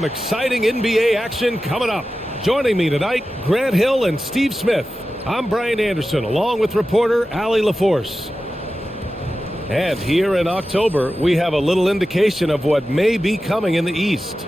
Some exciting NBA action coming up. Joining me tonight, Grant Hill and Steve Smith. I'm Brian Anderson, along with reporter Allie LaForce. And here in October, we have a little indication of what may be coming in the East.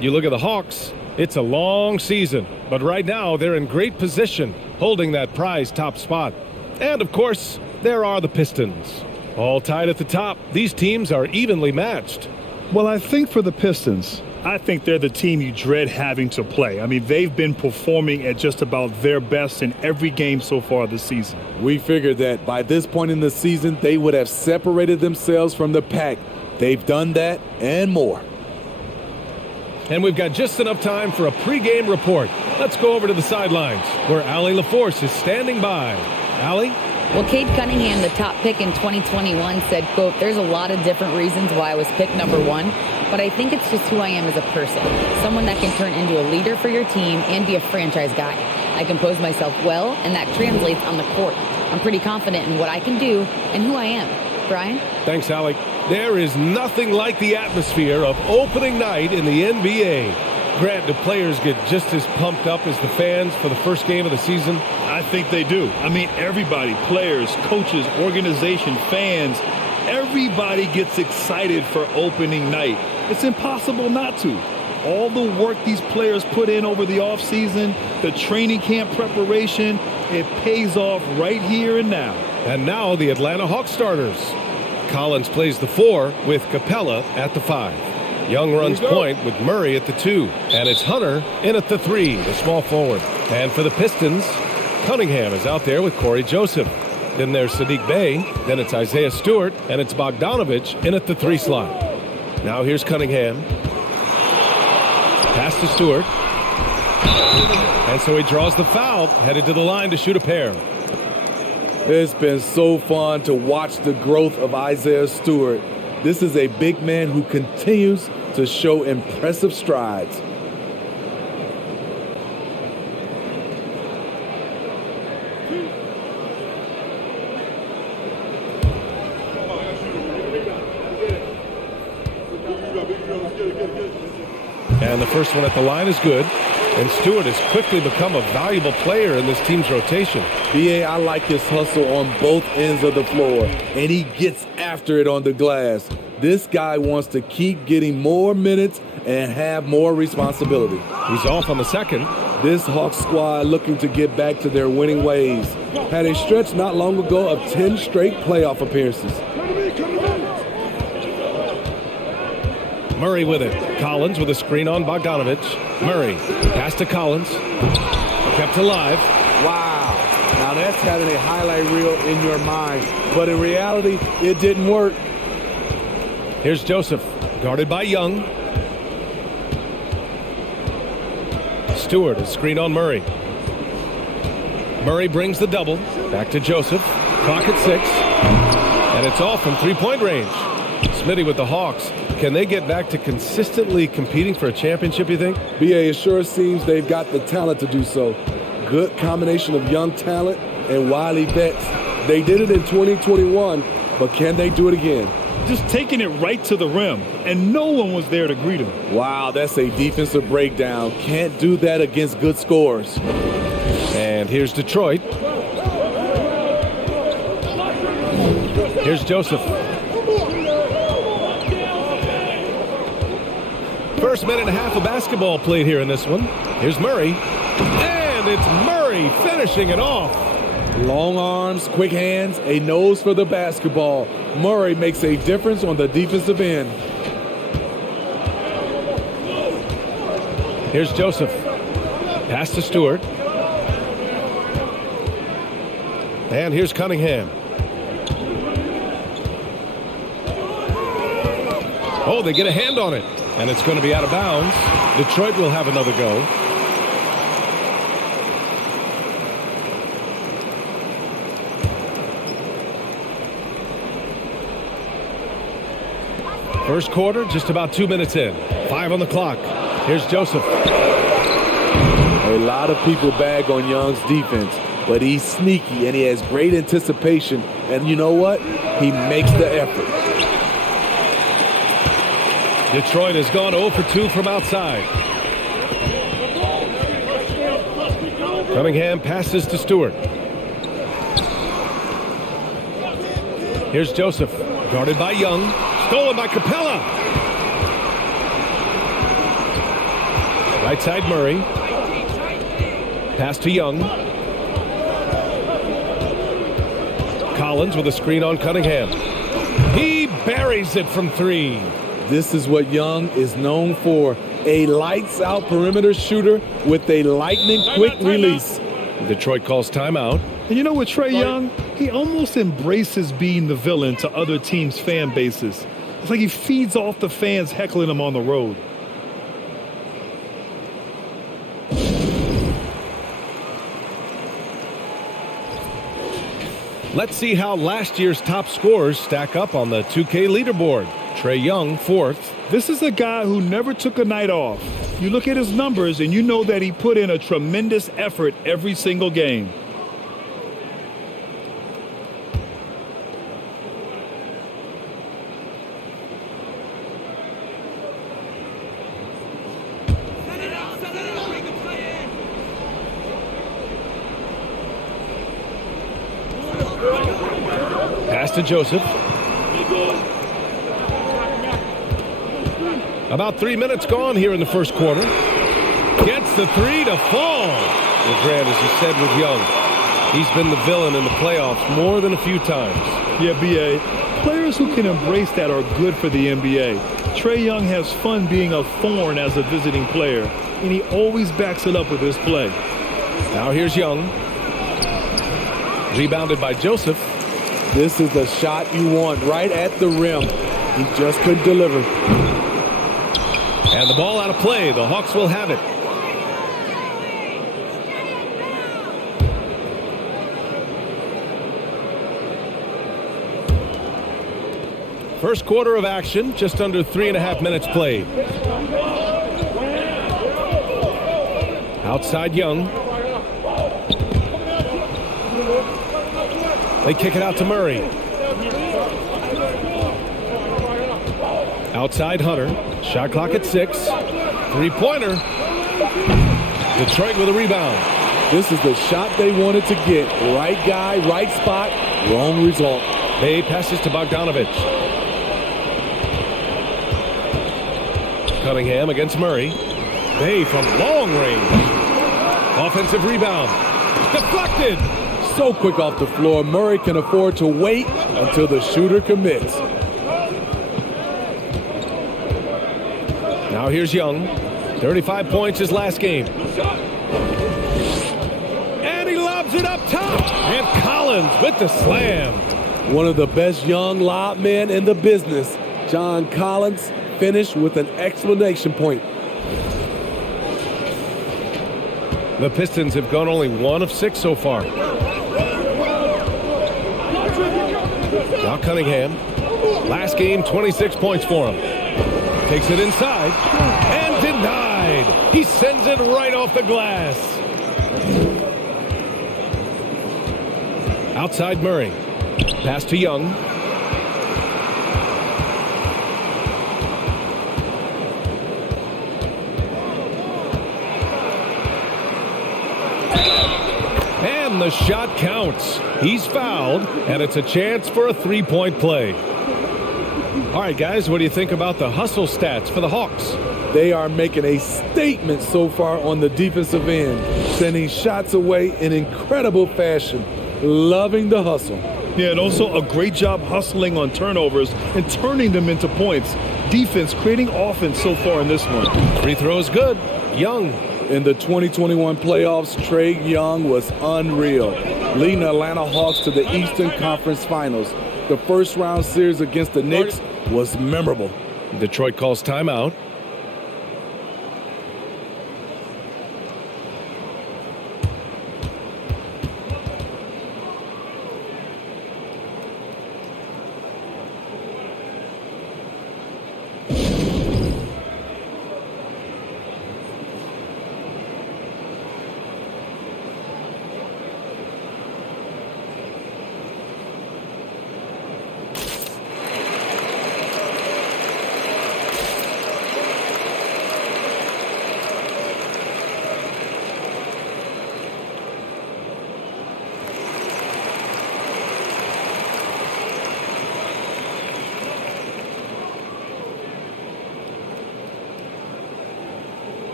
You look at the Hawks, it's a long season, but right now they're in great position, holding that prize top spot. And of course, there are the Pistons. All tied at the top, these teams are evenly matched. Well, I think for the Pistons, I think they're the team you dread having to play. I mean, they've been performing at just about their best in every game so far this season. We figured that by this point in the season, they would have separated themselves from the pack. They've done that and more. And we've got just enough time for a pregame report. Let's go over to the sidelines, where Allie LaForce is standing by. Allie? Well, CADE Cunningham, the top pick in 2021, said, quote, "There's a lot of different reasons why I was picked number one, but I think it's just who I am as a person, someone that can turn into a leader for your team and be a franchise guy. I compose myself well, and that translates on the court. I'm pretty confident in what I can do and who I am." Brian? Thanks, Allie. There is nothing like the atmosphere of opening night in the NBA. Grant, do players get just as pumped up as the fans for the first game of the season? I think they do. I mean, everybody, players, coaches, organization, fans, everybody gets excited for opening night. It's impossible not to. All the work these players put in over the offseason, the training camp preparation, it pays off right here and now. And now the Atlanta Hawks starters. Collins plays the 4 with Capella at the 5. Young runs point with Murray at the 2. And it's Hunter in at the 3, the small forward. And for the Pistons, Cunningham is out there with Corey Joseph. Then there's Sadiq Bey. Then it's Isaiah Stewart. And it's Bogdanovich in at the 3 slot. Now here's Cunningham. Pass to Stewart. And so he draws the foul, headed to the line to shoot a pair. It's been so fun to watch the growth of Isaiah Stewart. This is a big man who continues to show impressive strides. And the first one at the line is good. And Stewart has quickly become a valuable player in this team's rotation. B.A., I like his hustle on both ends of the floor, and he gets after it on the glass. This guy wants to keep getting more minutes and have more responsibility. He's off on the second. This Hawks squad looking to get back to their winning ways. Had a stretch not long ago of 10 straight playoff appearances. Murray with it. Collins with a screen on Bogdanovich. Murray, pass to Collins. Kept alive. Wow. Now that's having a highlight reel in your mind. But in reality, it didn't work. Here's Joseph, guarded by Young. Stewart, a screen on Murray. Murray brings the double. Back to Joseph. Clock at 6. And it's off from three-point range. Smitty with the Hawks. Can they get back to consistently competing for a championship, you think? B.A., it sure seems they've got the talent to do so. Good combination of young talent and wily vets. They did it in 2021, but can they do it again? Just taking it right to the rim, and no one was there to greet him. Wow, that's a defensive breakdown. Can't do that against good scores. And here's Detroit. Here's Joseph. First minute and a half of basketball played here in this one. Here's Murray. And it's Murray finishing it off. Long arms, quick hands, a nose for the basketball. Murray makes a difference on the defensive end. Here's Joseph. Pass to Stewart. And here's Cunningham. Oh, they get a hand on it. And it's going to be out of bounds. Detroit will have another go. First quarter, just about 2 minutes in. 5 on the clock. Here's Joseph. A lot of people bag on Young's defense, but he's sneaky and he has great anticipation. And you know what? He makes the effort. Detroit has gone 0 for 2 from outside. Cunningham passes to Stewart. Here's Joseph, guarded by Young. Stolen by Capella. Right side Murray. Pass to Young. Collins with a screen on Cunningham. He buries it from 3. This is what Young is known for. A lights-out perimeter shooter with a lightning-quick release. Detroit calls timeout. And you know what, Trae Young? He almost embraces being the villain to other teams' fan bases. It's like he feeds off the fans heckling him on the road. Let's see how last year's top scorers stack up on the 2K leaderboard. Trae Young, 4th. This is a guy who never took a night off. You look at his numbers and you know that he put in a tremendous effort every single game. Pass to Joseph. About 3 minutes gone here in the first quarter. Gets the 3 to fall. Well, Grant, as you said with Young, he's been the villain in the playoffs more than a few times. Yeah, B.A., players who can embrace that are good for the NBA. Trae Young has fun being a thorn as a visiting player, and he always backs it up with his play. Now here's Young. Rebounded by Joseph. This is the shot you want right at the rim. He just couldn't deliver. And the ball out of play. The Hawks will have it. First quarter of action, just under 3.5 minutes played. Outside Young. They kick it out to Murray. Outside Hunter. Shot clock at 6. Three-pointer. Detroit with a rebound. This is the shot they wanted to get. Right guy, right spot, wrong result. Bay passes to Bogdanovich. Cunningham against Murray. Bay from long range. Offensive rebound. Deflected. So quick off the floor, Murray can afford to wait until the shooter commits. Now here's Young. 35 points his last game. And he lobs it up top. And Collins with the slam. One of the best young lob men in the business. John Collins finished with an exclamation point. The Pistons have gone only 1 of 6 so far. Now Cunningham. Last game, 26 points for him. Takes it inside. And denied. He sends it right off the glass. Outside Murray. Pass to Young. And the shot counts. He's fouled, and it's a chance for a three-point play. All right, guys, what do you think about the hustle stats for the Hawks? They are making a statement so far on the defensive end, sending shots away in incredible fashion. Loving the hustle. Yeah, and also a great job hustling on turnovers and turning them into points. Defense creating offense so far in this one. Free throws good. Young. In the 2021 playoffs, Trae Young was unreal, leading the Atlanta Hawks to the Eastern Conference Finals. The first round series against the Knicks was memorable. Detroit calls timeout.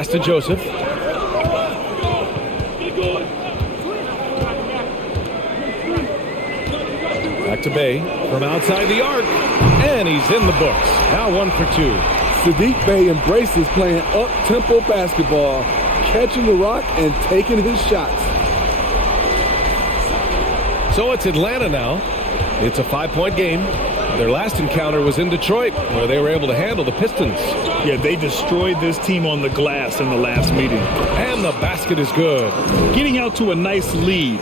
Pass to Joseph. Back to Bay from outside the arc. And he's in the books. Now 1 for 2. Sadiq Bey embraces playing up-tempo basketball, catching the rock and taking his shots. So it's Atlanta now. It's a 5-point game. Their last encounter was in Detroit, where they were able to handle the Pistons. Yeah, they destroyed this team on the glass in the last meeting. And the basket is good. Getting out to a nice lead.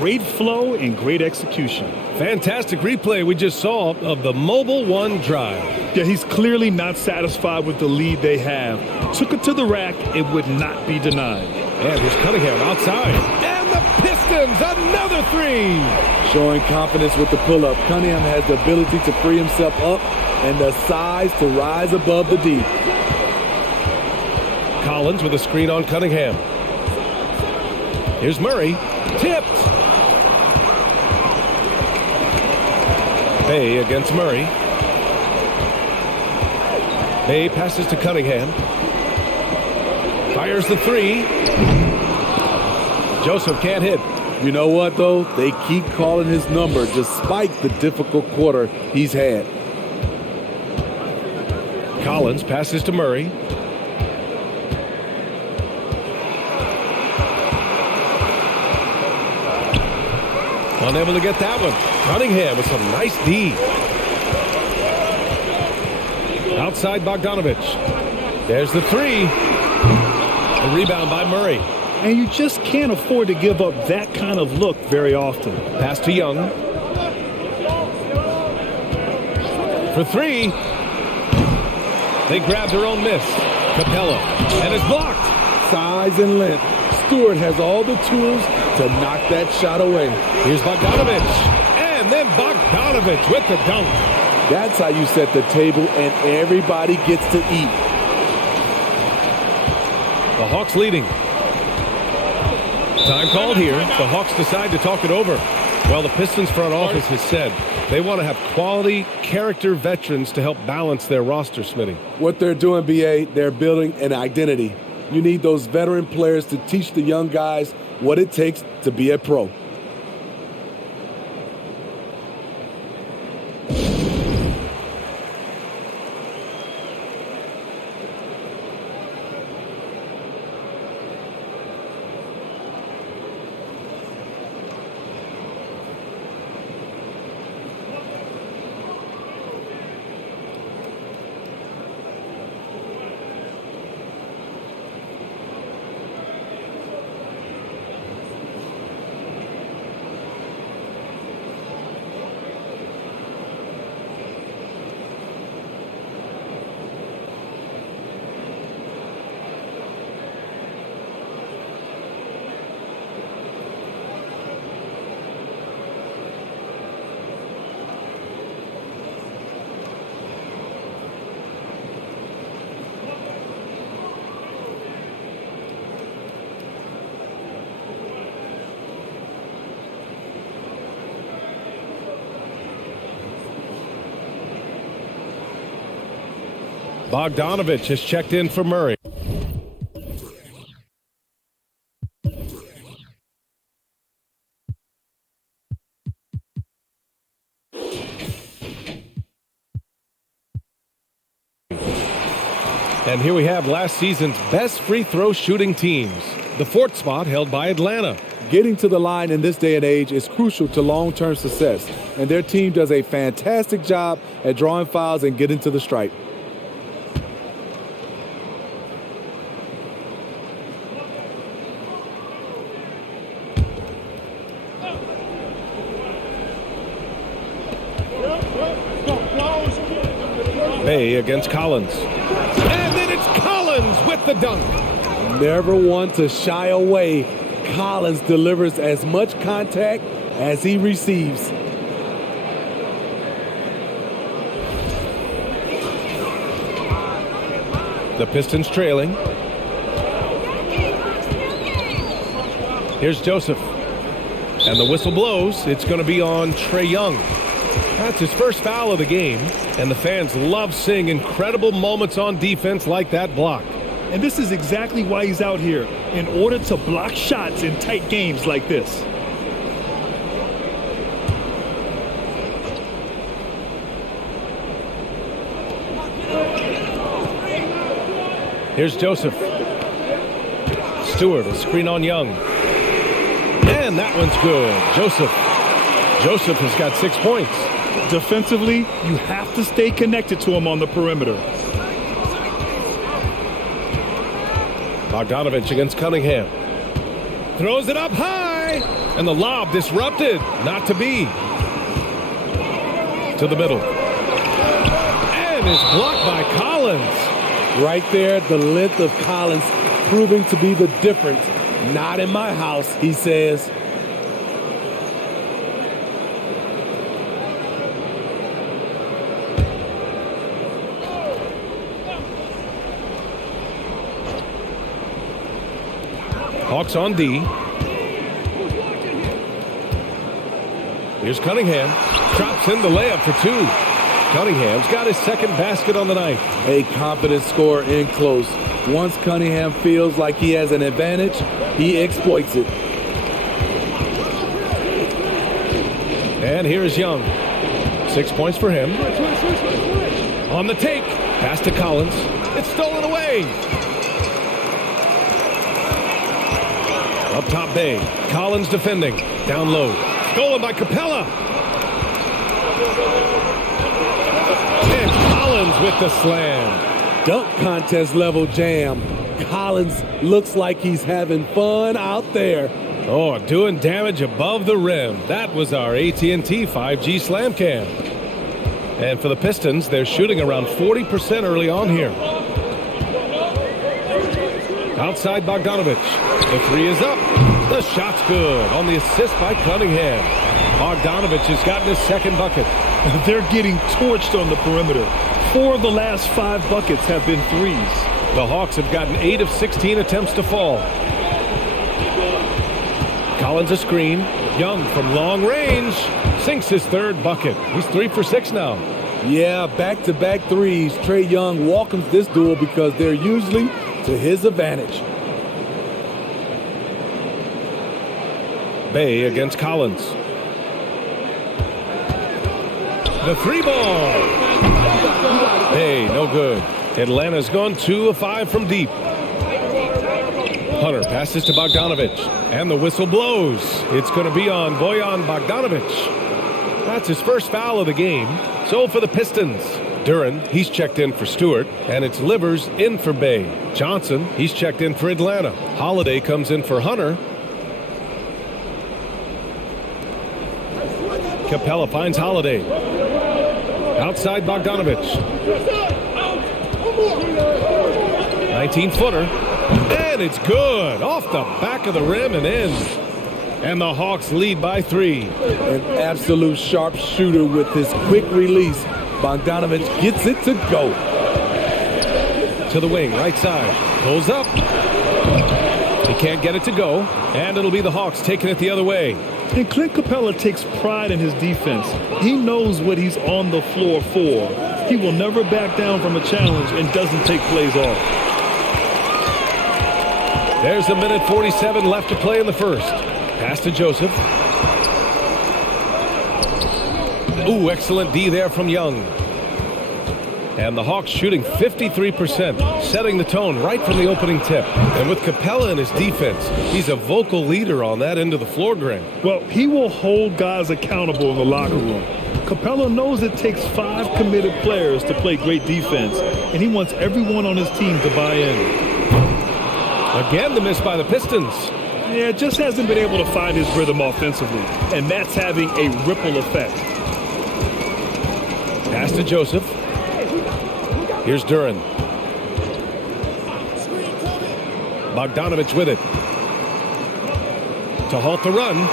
Great flow and great execution. Fantastic replay we just saw of the Mobile One drive. Yeah, he's clearly not satisfied with the lead they have. Took it to the rack. It would not be denied. And here's Cunningham outside. And the Pistons, another 3. Showing confidence with the pull-up, Cunningham has the ability to free himself up and the size to rise above the D. Collins with a screen on Cunningham. Here's Murray. Tipped. Bay against Murray. Bay passes to Cunningham. Fires the 3. Joseph can't hit. You know what, though? They keep calling his number despite the difficult quarter he's had. Collins passes to Murray. Unable to get that one. Cunningham with some nice D. Outside Bogdanovich. There's the 3. A rebound by Murray. And you just can't afford to give up that kind of look very often. Pass to Young. For 3. They grab their own miss. Capella. And it's blocked. Size and length. Stewart has all the tools to knock that shot away. Here's Bogdanovich. And then Bogdanovich with the dunk. That's how you set the table and everybody gets to eat. The Hawks leading. Time called here. The Hawks decide to talk it over. Well, the Pistons front office has said they want to have quality character veterans to help balance their roster, Smitty. What they're doing, BA, they're building an identity. You need those veteran players to teach the young guys what it takes to be a pro. Bogdanovich has checked in for Murray. And here we have last season's best free throw shooting teams. The 4th spot held by Atlanta. Getting to the line in this day and age is crucial to long-term success, and their team does a fantastic job at drawing fouls and getting to the stripe. Bay against Collins. And then it's Collins with the dunk. Never one to shy away. Collins delivers as much contact as he receives. The Pistons trailing. Here's Joseph. And the whistle blows. It's going to be on TRAE Young. That's his first foul of the game, and the fans love seeing incredible moments on defense like that block. And this is exactly why he's out here, in order to block shots in tight games like this. Here's Joseph. Stewart, a screen on Young. And that one's good. Joseph has got 6 points. Defensively, you have to stay connected to him on the perimeter. Bogdanovich against Cunningham. Throws it up high. And the lob disrupted. Not to be. To the middle. And is blocked by Collins. Right there, the length of Collins proving to be the difference. Not in my house, he says. Hawks on D. Here's Cunningham. Drops in the layup for 2. Cunningham's got his second basket on the night. A confident scorer in close. Once Cunningham feels like he has an advantage, he exploits it. And here is Young. 6 points for him. On the take. Pass to Collins. It's stolen away. Up top Bay. Collins defending. Down low. Stolen by Capella. And Collins with the slam. Dunk contest level jam. Collins looks like he's having fun out there. Oh, doing damage above the rim. That was our AT&T 5G slam cam. And for the Pistons, they're shooting around 40% early on here. Outside Bogdanovich. The 3 is up. The shot's good on the assist by Cunningham. Bogdanovich has gotten his second bucket. They're getting torched on the perimeter. 4 of the last 5 buckets have been threes. The Hawks have gotten 8 of 16 attempts to fall. Collins a screen. Young from long range sinks his third bucket. He's 3 for 6 now. Yeah, back-to-back threes. Trae Young welcomes this duel because they're usually to his advantage. Bay against Collins. The 3 ball. Hey, no good. Atlanta's gone 2 of 5 from deep. Hunter passes to Bogdanovich. And the whistle blows. It's going to be on Bojan Bogdanovich. That's his first foul of the game. So for the Pistons, Duren, he's checked in for Stewart. And it's Livers in for Bay. Johnson, he's checked in for Atlanta. Holiday comes in for Hunter. Capella finds Holiday. Outside Bogdanovich. 19-footer. And it's good. Off the back of the rim and in. And the Hawks lead by 3. An absolute sharp shooter with his quick release. Bogdanovich gets it to go. To the wing, right side. Pulls up. He can't get it to go. And it'll be the Hawks taking it the other way. And Clint Capella takes pride in his defense. He knows what he's on the floor for. He will never back down from a challenge and doesn't take plays off. There's a minute 47 left to play in the first. Pass to Joseph. Ooh, excellent D there from Young. And the Hawks shooting 53%, setting the tone right from the opening tip. And with Capella in his defense, he's a vocal leader on that end of the floor, Greg. Well, he will hold guys accountable in the locker room. Capella knows it takes 5 committed players to play great defense, and he wants everyone on his team to buy in. Again, the miss by the Pistons. Yeah, just hasn't been able to find his rhythm offensively, and that's having a ripple effect. Pass to Joseph. Here's Duren. Bogdanovich with it. To halt the run.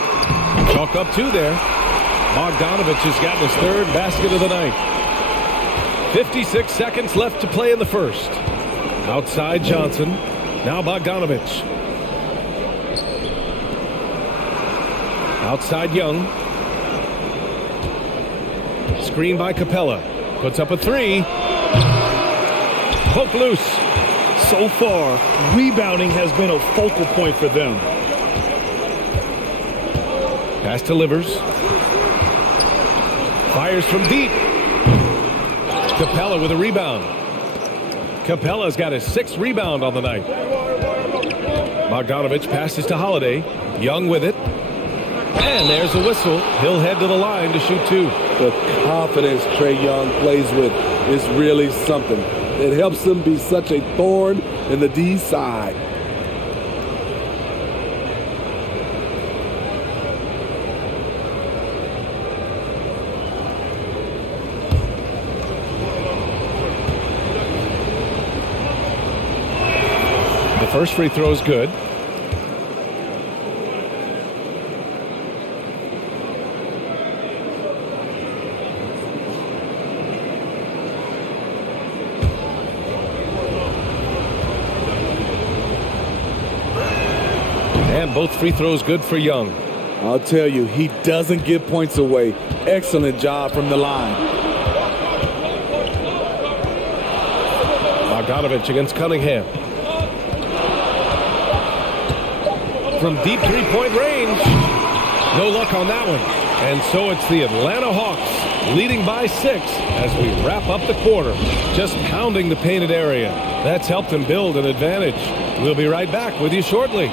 Chalk up 2 there. Bogdanovich has gotten his third basket of the night. 56 seconds left to play in the first. Outside Johnson. Now Bogdanovich. Outside Young. Screen by Capella. Puts up a 3. Poke loose. So far, rebounding has been a focal point for them. Pass delivers. Fires from deep. Capella with a rebound. Capella's got his 6th rebound on the night. Bogdanovich passes to Holiday. Young with it. And there's a whistle. He'll head to the line to shoot 2. The confidence Trae Young plays with is really something. It helps him be such a thorn in the D side. The first free throw is good. And both free throws good for Young. I'll tell you, he doesn't give points away. Excellent job from the line. Bogdanovich against Cunningham. From deep three-point range. No luck on that one. And so it's the Atlanta Hawks leading by 6 as we wrap up the quarter. Just pounding the painted area. That's helped them build an advantage. We'll be right back with you shortly.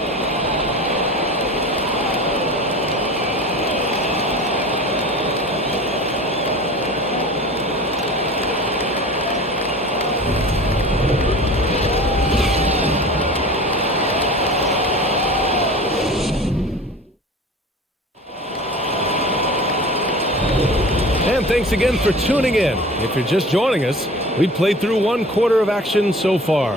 And thanks again for tuning in. If you're just joining us, we've played through 1 quarter of action so far.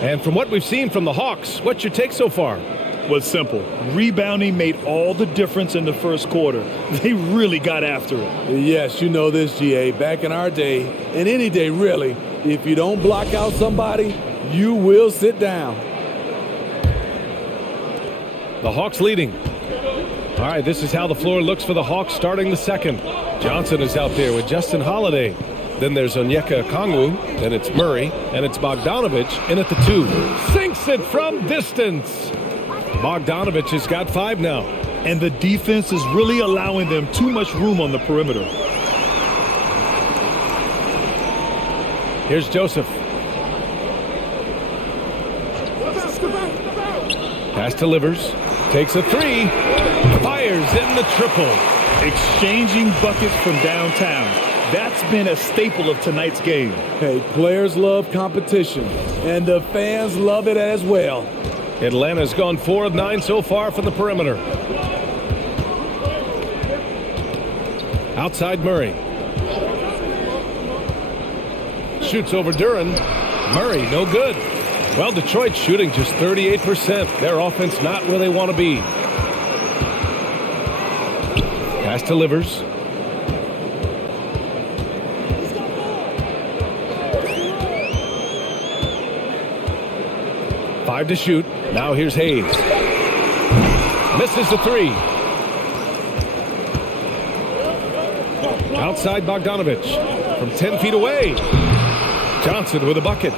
And from what we've seen from the Hawks, what's your take so far? Was simple. Rebounding made all the difference in the first quarter. They really got after it. Yes, you know this, GA. Back in our day, and any day really, if you don't block out somebody, you will sit down. The Hawks leading. All right, this is how the floor looks for the Hawks starting the second. Johnson is out there with Justin Holiday. Then there's Onyeka Okongwu. Then it's Murray. And it's Bogdanovich in at the 2. Sinks it from distance. Bogdanovich has got 5 now. And the defense is really allowing them too much room on the perimeter. Here's Joseph. Pass delivers. Takes a 3. Fires in the triple. Exchanging buckets from downtown. That's been a staple of tonight's game. Hey, players love competition, and the fans love it as well. Atlanta's gone 4 of 9 so far from the perimeter. Outside Murray. Shoots over Duran. Murray, no good. Well, Detroit shooting just 38%. Their offense not where they want to be. Pass delivers. Five to shoot. Now here's Hayes. Misses the 3. Outside Bogdanovich. From 10 feet away. Johnson with a bucket.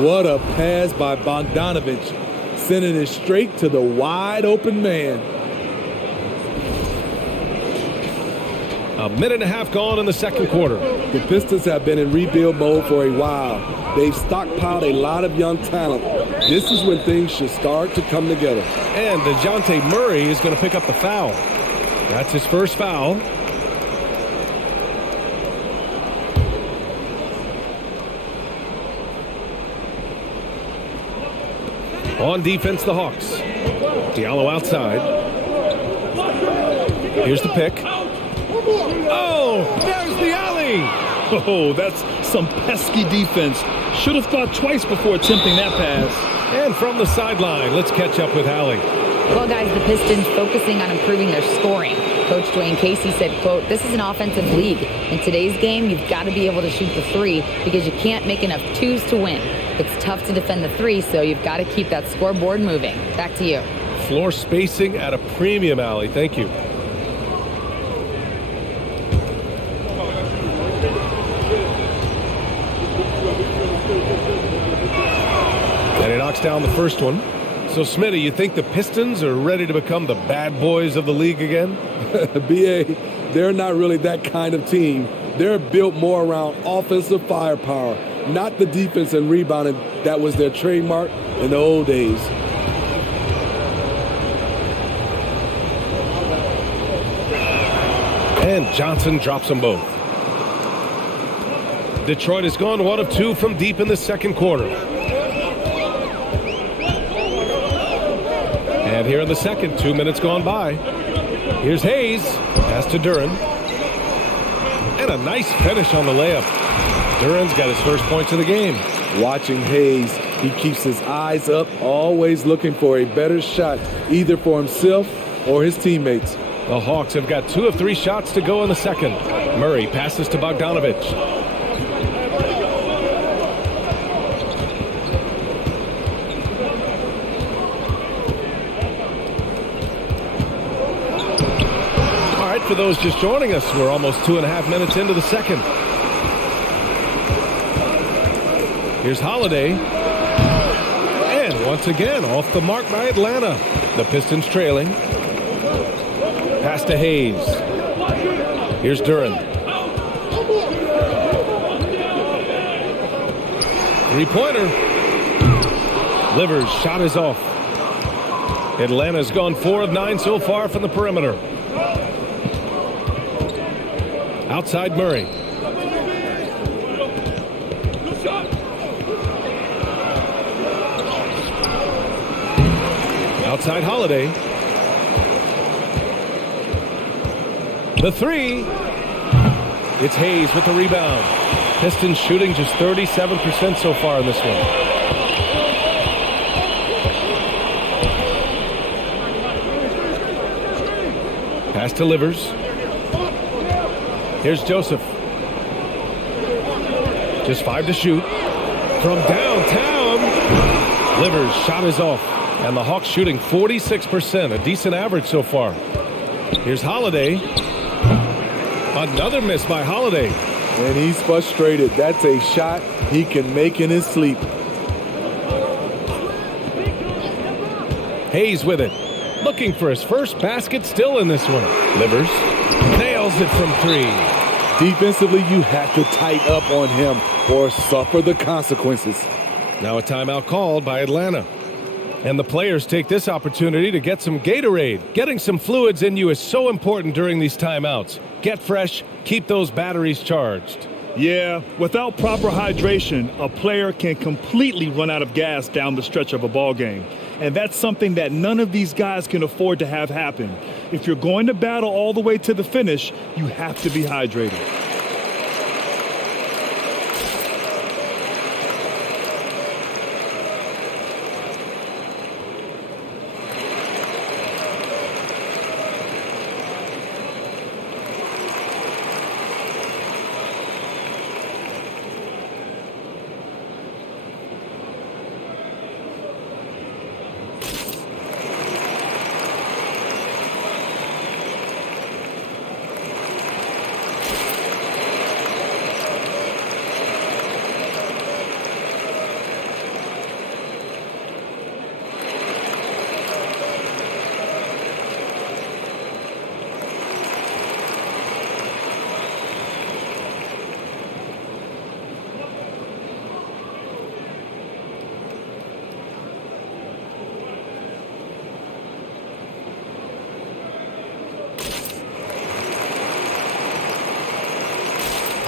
What a pass by Bogdanovich. Sending it straight to the wide open man. A minute and a half gone in the second quarter. The Pistons have been in rebuild mode for a while. They've stockpiled a lot of young talent. This is when things should start to come together. And DeJounte Murray is going to pick up the foul. That's his first foul. On defense, the Hawks. Diallo outside. Here's the pick. Oh, there's the alley. Oh, that's some pesky defense. Should have thought twice before attempting that pass. And from the sideline, let's catch up with Allie. Well, guys, the Pistons focusing on improving their scoring. Coach Dwayne Casey said, quote, "This is an offensive league. In today's game, you've got to be able to shoot the 3 because you can't make enough 2s to win. It's tough to defend the 3, so you've got to keep that scoreboard moving." Back to you. Floor spacing at a premium, Allie. Thank you. And down the first one. So, Smitty, you think the Pistons are ready to become the bad boys of the league again? B.A., they're not really that kind of team. They're built more around offensive firepower, not the defense and rebounding that was their trademark in the old days. And Johnson drops them both. Detroit has gone 1 of 2 from deep in the second quarter. And here in the second, 2 minutes gone by. Here's Hayes. Pass to Duren. And a nice finish on the layup. Duren's got his first points of the game. Watching Hayes, he keeps his eyes up, always looking for a better shot, either for himself or his teammates. The Hawks have got 2 of 3 shots to go in the second. Murray passes to Bogdanovich. All right, for those just joining us, we're almost 2.5 minutes into the second. Here's Holiday. And once again, off the mark by Atlanta. The Pistons trailing. Pass to Hayes. Here's Duren. Three-pointer. Livers' shot is off. Atlanta's gone 4 of 9 so far from the perimeter. Outside Murray. Outside Holiday. The three. It's Hayes with the rebound. Pistons shooting just 37% so far in this one. Pass to Livers. Here's Joseph. Just 5 to shoot. From downtown. Livers' shot is off. And the Hawks shooting 46%, a decent average so far. Here's Holiday. Another miss by Holiday. And he's frustrated. That's a shot he can make in his sleep. Hayes with it. Looking for his first basket still in this one. Livers nails it from 3. Defensively, you have to tighten up on him or suffer the consequences. Now a timeout called by Atlanta. And the players take this opportunity to get some Gatorade. Getting some fluids in you is so important during these timeouts. Get fresh, keep those batteries charged. Yeah, without proper hydration, a player can completely run out of gas down the stretch of a ball game. And that's something that none of these guys can afford to have happen. If you're going to battle all the way to the finish, you have to be hydrated.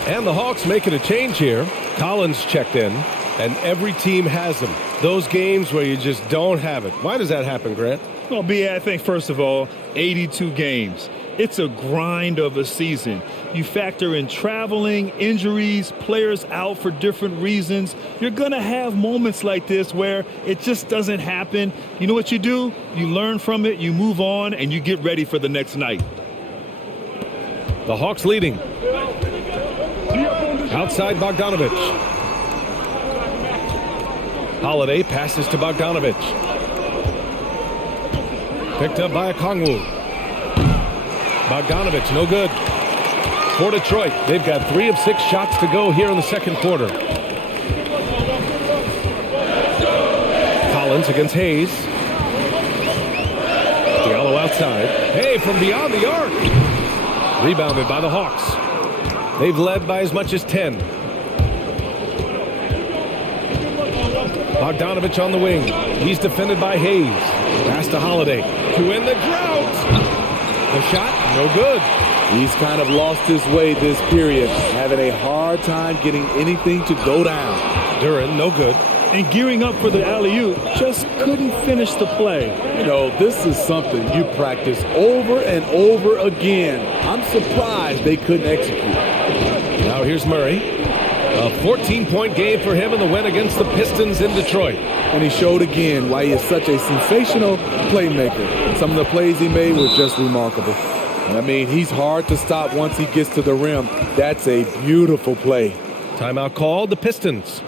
And the Hawks making a change here. Collins checked in, and every team has them. Those games where you just don't have it. Why does that happen, Grant? Well, B, I think, first of all, 82 games. It's a grind of a season. You factor in traveling, injuries, players out for different reasons. You're going to have moments like this where it just doesn't happen. You know what you do? You learn from it, you move on, and you get ready for the next night. The Hawks leading. Outside Bogdanovich. Holiday passes to Bogdanovich. Picked up by Okongwu. Bogdanovich, no good. For Detroit, they've got 3 of 6 shots to go here in the second quarter. Collins Bruins against Hayes. Diallo outside. Hey, from beyond the arc. Rebounded by the Hawks. They've led by as much as 10. Bogdanovich on the wing. He's defended by Hayes. Pass to Holiday to win the drought. The shot, no good. He's kind of lost his way this period, having a hard time getting anything to go down. Duren, no good. And gearing up for the alley-oop, just couldn't finish the play. You know, this is something you practice over and over again. I'm surprised they couldn't execute. Now here's Murray. A 14-point game for him in the win against the Pistons in Detroit. And he showed again why he is such a sensational playmaker. Some of the plays he made were just remarkable. I mean, he's hard to stop once he gets to the rim. That's a beautiful play. Timeout called, the Pistons.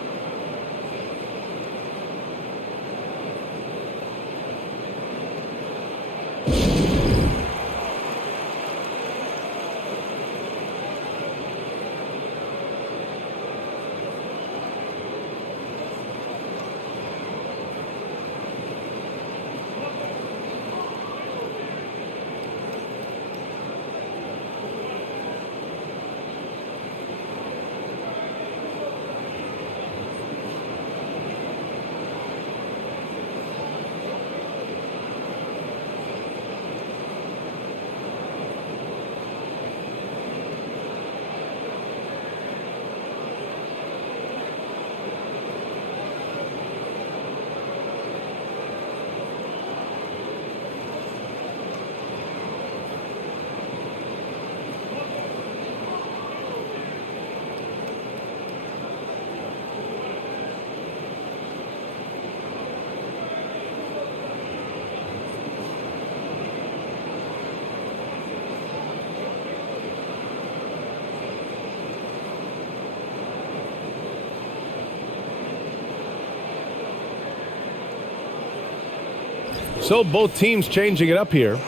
So both teams changing it up here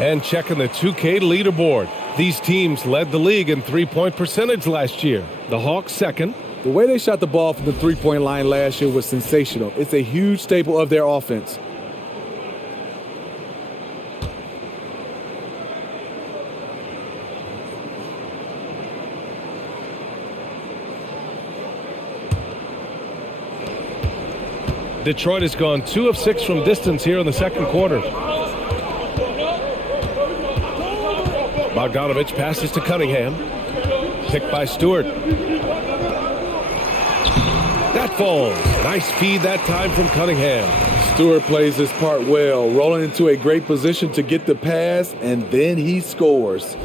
and checking the 2K leaderboard. These teams led the league in three-point percentage last year. The Hawks second. The way they shot the ball from the three-point line last year was sensational. It's a huge staple of their offense. Detroit has gone 2 of 6 from distance here in the second quarter. Bogdanovich passes to Cunningham. Picked by Stewart. That falls. Nice feed that time from Cunningham. Stewart plays his part well, rolling into a great position to get the pass, and then he scores.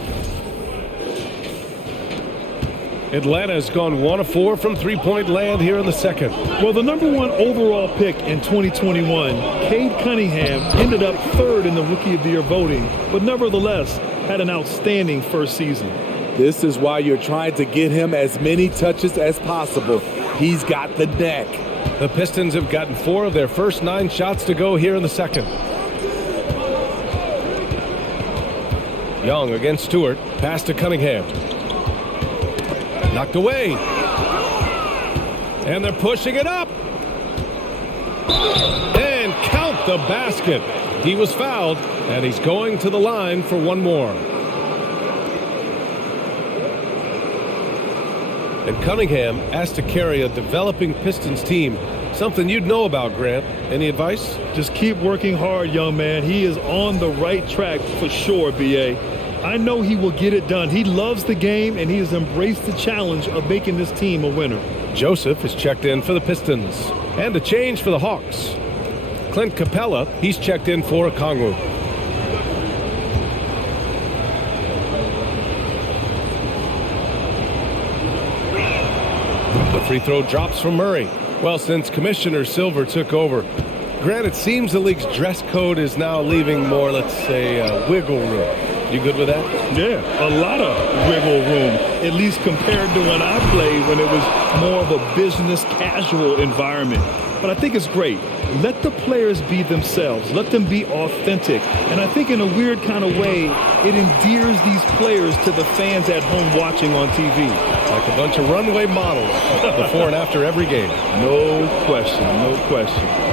Atlanta has gone 1 of 4 from three-point land here in the second. Well, the number 1 overall pick in 2021, CADE Cunningham, ended up 3rd in the Rookie of the Year voting, but nevertheless had an outstanding first season. This is why you're trying to get him as many touches as possible. He's got the neck. The Pistons have gotten 4 of their first 9 shots to go here in the second. Young against Stewart. Pass to Cunningham. Knocked away. And they're pushing it up. And count the basket. He was fouled, and he's going to the line for one more. And Cunningham asked to carry a developing Pistons team. Something you'd know about, Grant. Any advice? Just keep working hard, young man. He is on the right track for sure, B.A. I know he will get it done. He loves the game, and he has embraced the challenge of making this team a winner. Joseph is checked in for the Pistons. And a change for the Hawks. Clint Capella, he's checked in for Okongwu. The free throw drops from Murray. Well, since Commissioner Silver took over, Grant, it seems the league's dress code is now leaving more, let's say, wiggle room. You good with that? Yeah, a lot of wiggle room, at least compared to when I played when it was more of a business casual environment. But I think it's great. Let the players be themselves. Let them be authentic. And I think in a weird kind of way, it endears these players to the fans at home watching on TV. Like a bunch of runway models before and after every game. No question, no question.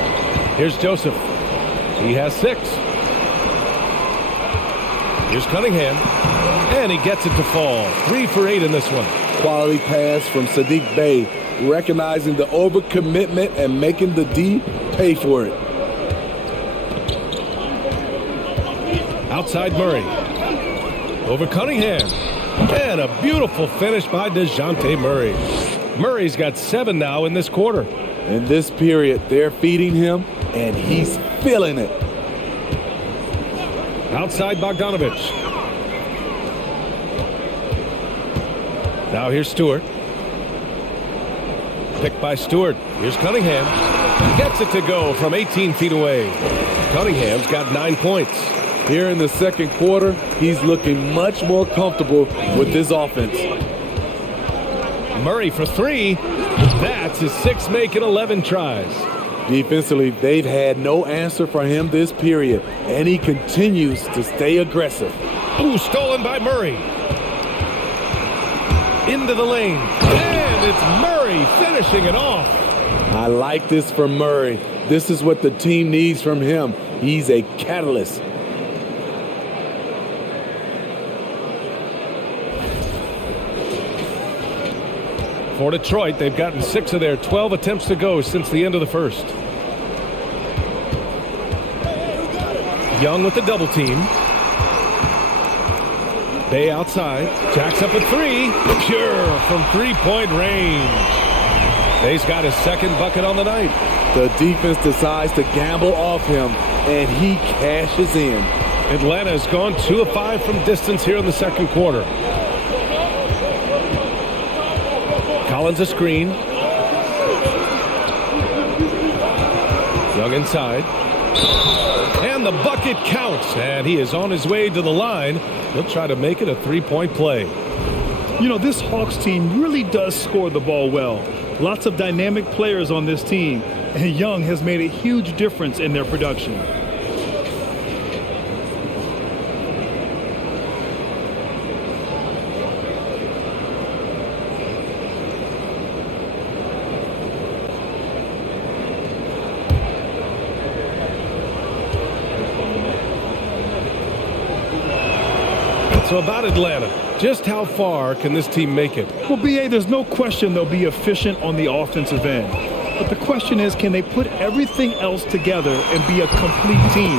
Here's Joseph. He has 6. Here's Cunningham. And he gets it to fall. 3 for 8 in this one. Quality pass from Sadiq Bey, recognizing the overcommitment and making the D pay for it. Outside Murray. Over Cunningham. And a beautiful finish by DeJounte Murray. Murray's got 7 now in this quarter. In this period, they're feeding him, and he's feeling it. Outside Bogdanovich. Now here's Stewart. Picked by Stewart. Here's Cunningham. Gets it to go from 18 feet away. Cunningham's got 9 points. Here in the second quarter, he's looking much more comfortable with his offense. Murray for 3. That's his 6th make in 11 tries. Defensively, they've had no answer for him this period, and he continues to stay aggressive. Ooh, stolen by Murray. Into the lane. And it's Murray finishing it off. I like this for Murray. This is what the team needs from him. He's a catalyst. For Detroit, they've gotten 6 of their 12 attempts to go since the end of the first. Young with the double team. Bey outside. Jacks up a 3. Pure from 3-point range. Bey's got his 2nd bucket on the night. The defense decides to gamble off him, and he cashes in. Atlanta's gone 2 of 5 from distance here in the second quarter. Collins a screen. Young inside. And the bucket counts. And he is on his way to the line. He'll try to make it a 3-point play. You know, this Hawks team really does score the ball well. Lots of dynamic players on this team. And Young has made a huge difference in their production. So about Atlanta, just how far can this team make it? Well, B.A., there's no question they'll be efficient on the offensive end. But the question is, can they put everything else together and be a complete team?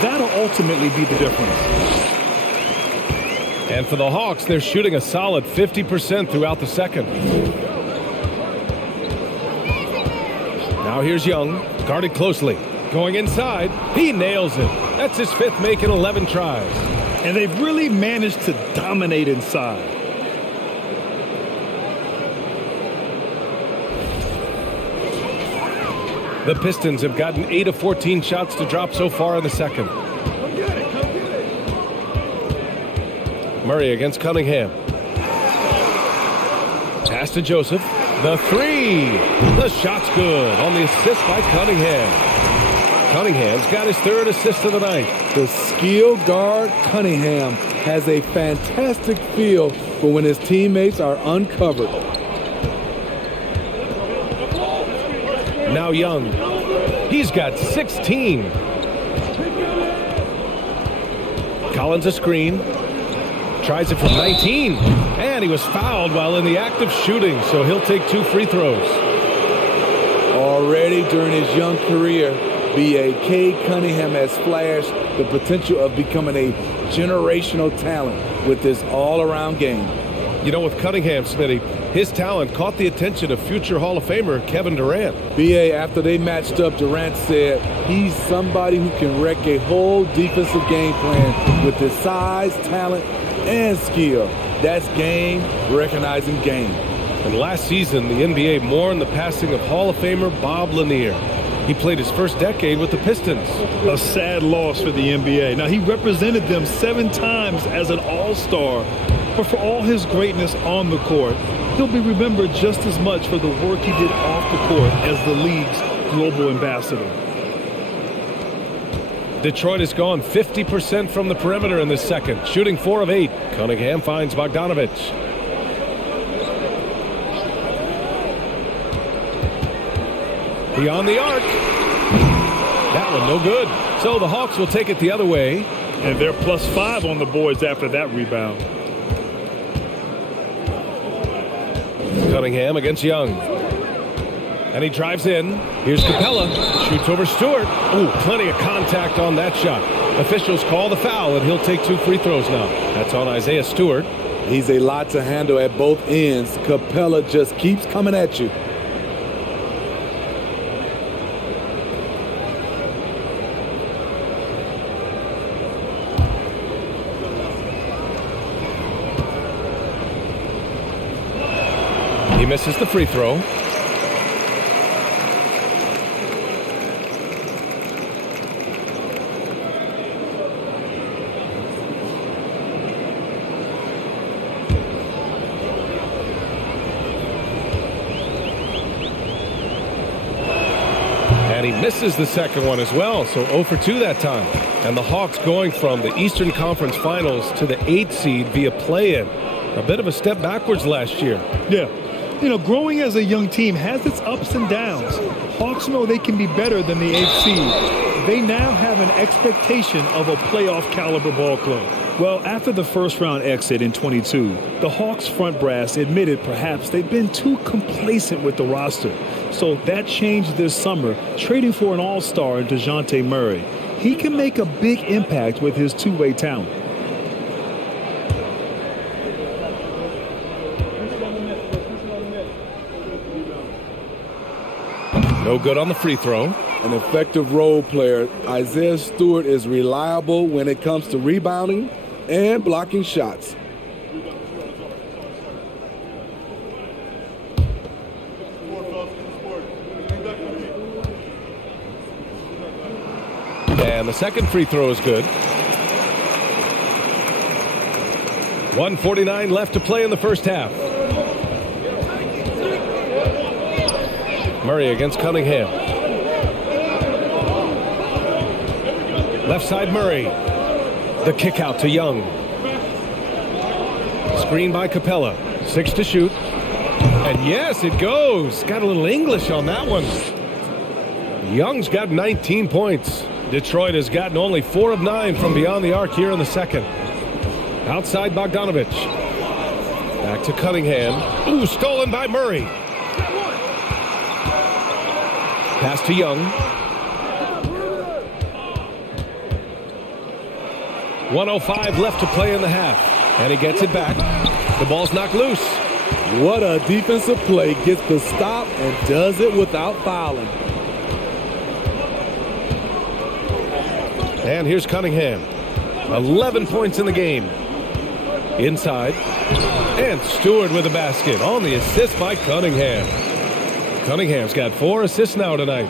That'll ultimately be the difference. And for the Hawks, they're shooting a solid 50% throughout the second. Now here's Young, guarded closely. Going inside, he nails it. That's his 5th make in 11 tries. And they've really managed to dominate inside. The Pistons have gotten 8 of 14 shots to drop so far in the second. Murray against Cunningham. Pass to Joseph. The 3. The shot's good on the assist by Cunningham. Cunningham's got his 3rd assist of the night. The skill guard Cunningham has a fantastic feel for when his teammates are uncovered. Now Young. He's got 16. Collins a screen. Tries it from 19. And he was fouled while in the act of shooting, so he'll take 2 free throws. Already during his young career, Cade Cunningham has flashed the potential of becoming a generational talent with this all-around game. You know, with Cunningham, Smitty, his talent caught the attention of future Hall of Famer Kevin Durant. After they matched up, Durant said he's somebody who can wreck a whole defensive game plan with his size, talent, and skill. That's game recognizing game. And last season, the NBA mourned the passing of Hall of Famer Bob Lanier. He played his first decade with the Pistons. A sad loss for the NBA. Now, he represented them 7 times as an all-star. But for all his greatness on the court, he'll be remembered just as much for the work he did off the court as the league's global ambassador. Detroit has gone 50% from the perimeter in this second, shooting 4 of 8. Cunningham finds Bogdanovich. Beyond the arc. That one no good. So the Hawks will take it the other way. And they're +5 on the boards after that rebound. Cunningham against Young. And he drives in. Here's Capella. Shoots over Stewart. Ooh, plenty of contact on that shot. Officials call the foul, and he'll take 2 free throws now. That's on Isaiah Stewart. He's a lot to handle at both ends. Capella just keeps coming at you. He misses the free throw. And he misses the second one as well, so 0 for 2 that time. And the Hawks going from the Eastern Conference Finals to the 8th seed via play-in. A bit of a step backwards last year. Yeah. You know, growing as a young team has its ups and downs. Hawks know they can be better than the 8th seed. They now have an expectation of a playoff caliber ball club. Well, after the first round exit in 22, the Hawks front brass admitted perhaps they've been too complacent with the roster. So that changed this summer, trading for an all-star in DeJounte Murray. He can make a big impact with his two-way talent. No good on the free throw. An effective role player. Isaiah Stewart is reliable when it comes to rebounding and blocking shots. And the second free throw is good. 1:49 left to play in the first half. Murray against Cunningham. Left side Murray. The kick out to Young. Screen by Capella. 6 to shoot. And yes, it goes. Got a little English on that one. Young's got 19 points. Detroit has gotten only 4 of 9 from beyond the arc here in the second. Outside Bogdanovich. Back to Cunningham. Ooh, stolen by Murray. Pass to Young. 1:05 left to play in the half. And he gets it back. The ball's knocked loose. What a defensive play. Gets the stop and does it without fouling. And here's Cunningham. 11 points in the game. Inside. And Stewart with a basket on the assist by Cunningham. Cunningham's got 4 assists now tonight.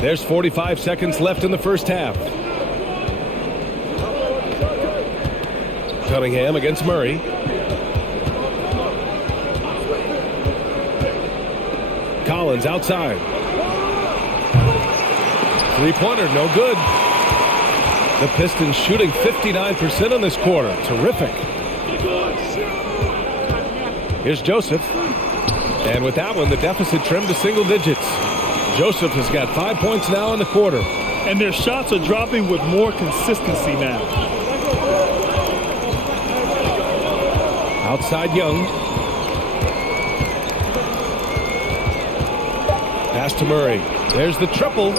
There's 45 seconds left in the first half. Cunningham against Murray. Collins outside. Three-pointer, no good. The Pistons shooting 59% in this quarter. Terrific. Here's Joseph. And with that one, the deficit trimmed to single digits. Joseph has got 5 points now in the quarter. And their shots are dropping with more consistency now. Outside Young. Pass to Murray. There's the triple.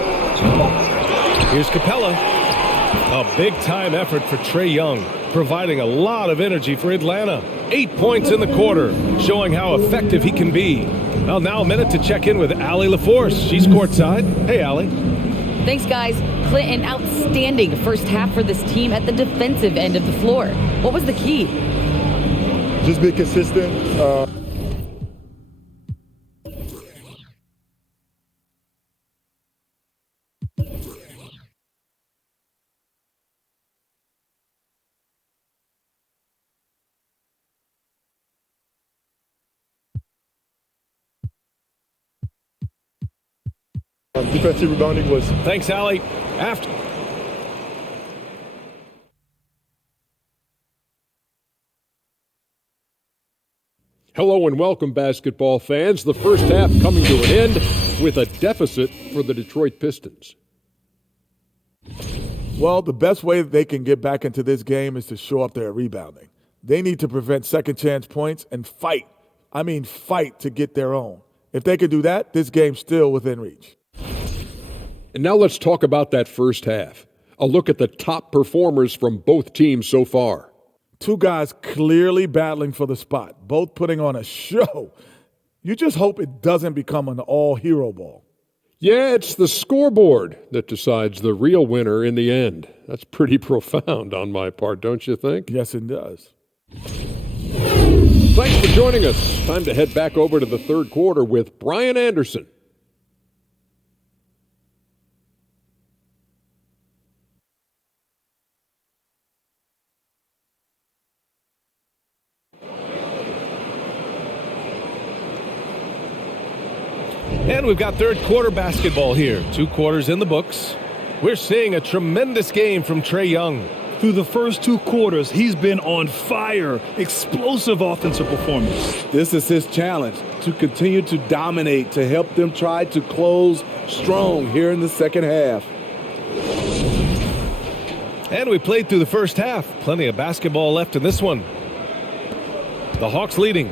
Here's Capella. A big-time effort for TRAE Young, providing a lot of energy for Atlanta. 8 points in the quarter, showing how effective he can be. Well, now a minute to check in with Allie LaForce. She's courtside. Hey, Allie. Thanks, guys. Clint, an outstanding first half for this team at the defensive end of the floor. What was the key? Just be consistent. Defensive rebounding was. Thanks, Allie. After. Hello and welcome, basketball fans. The first half coming to an end. with a deficit for the Detroit Pistons. Well, the best way they can get back into this game is to show up there rebounding. They need to prevent second chance points and fight. I mean, fight to get their own. If they can do that, this game's still within reach. And now let's talk about that first half. A look at the top performers from both teams so far. Two guys clearly battling for the spot, both putting on a show. You just hope it doesn't become an all-hero ball. Yeah, it's the scoreboard that decides the real winner in the end. That's pretty profound on my part, don't you think? Yes, it does. Thanks for joining us. Time to head back over to the third quarter with Brian Anderson. And we've got third quarter basketball here. 2 quarters in the books. We're seeing a tremendous game from TRAE Young. Through the first 2 quarters, he's been on fire. Explosive offensive performance. This is his challenge, to continue to dominate, to help them try to close strong here in the second half. And we played through the first half. Plenty of basketball left in this one. The Hawks leading.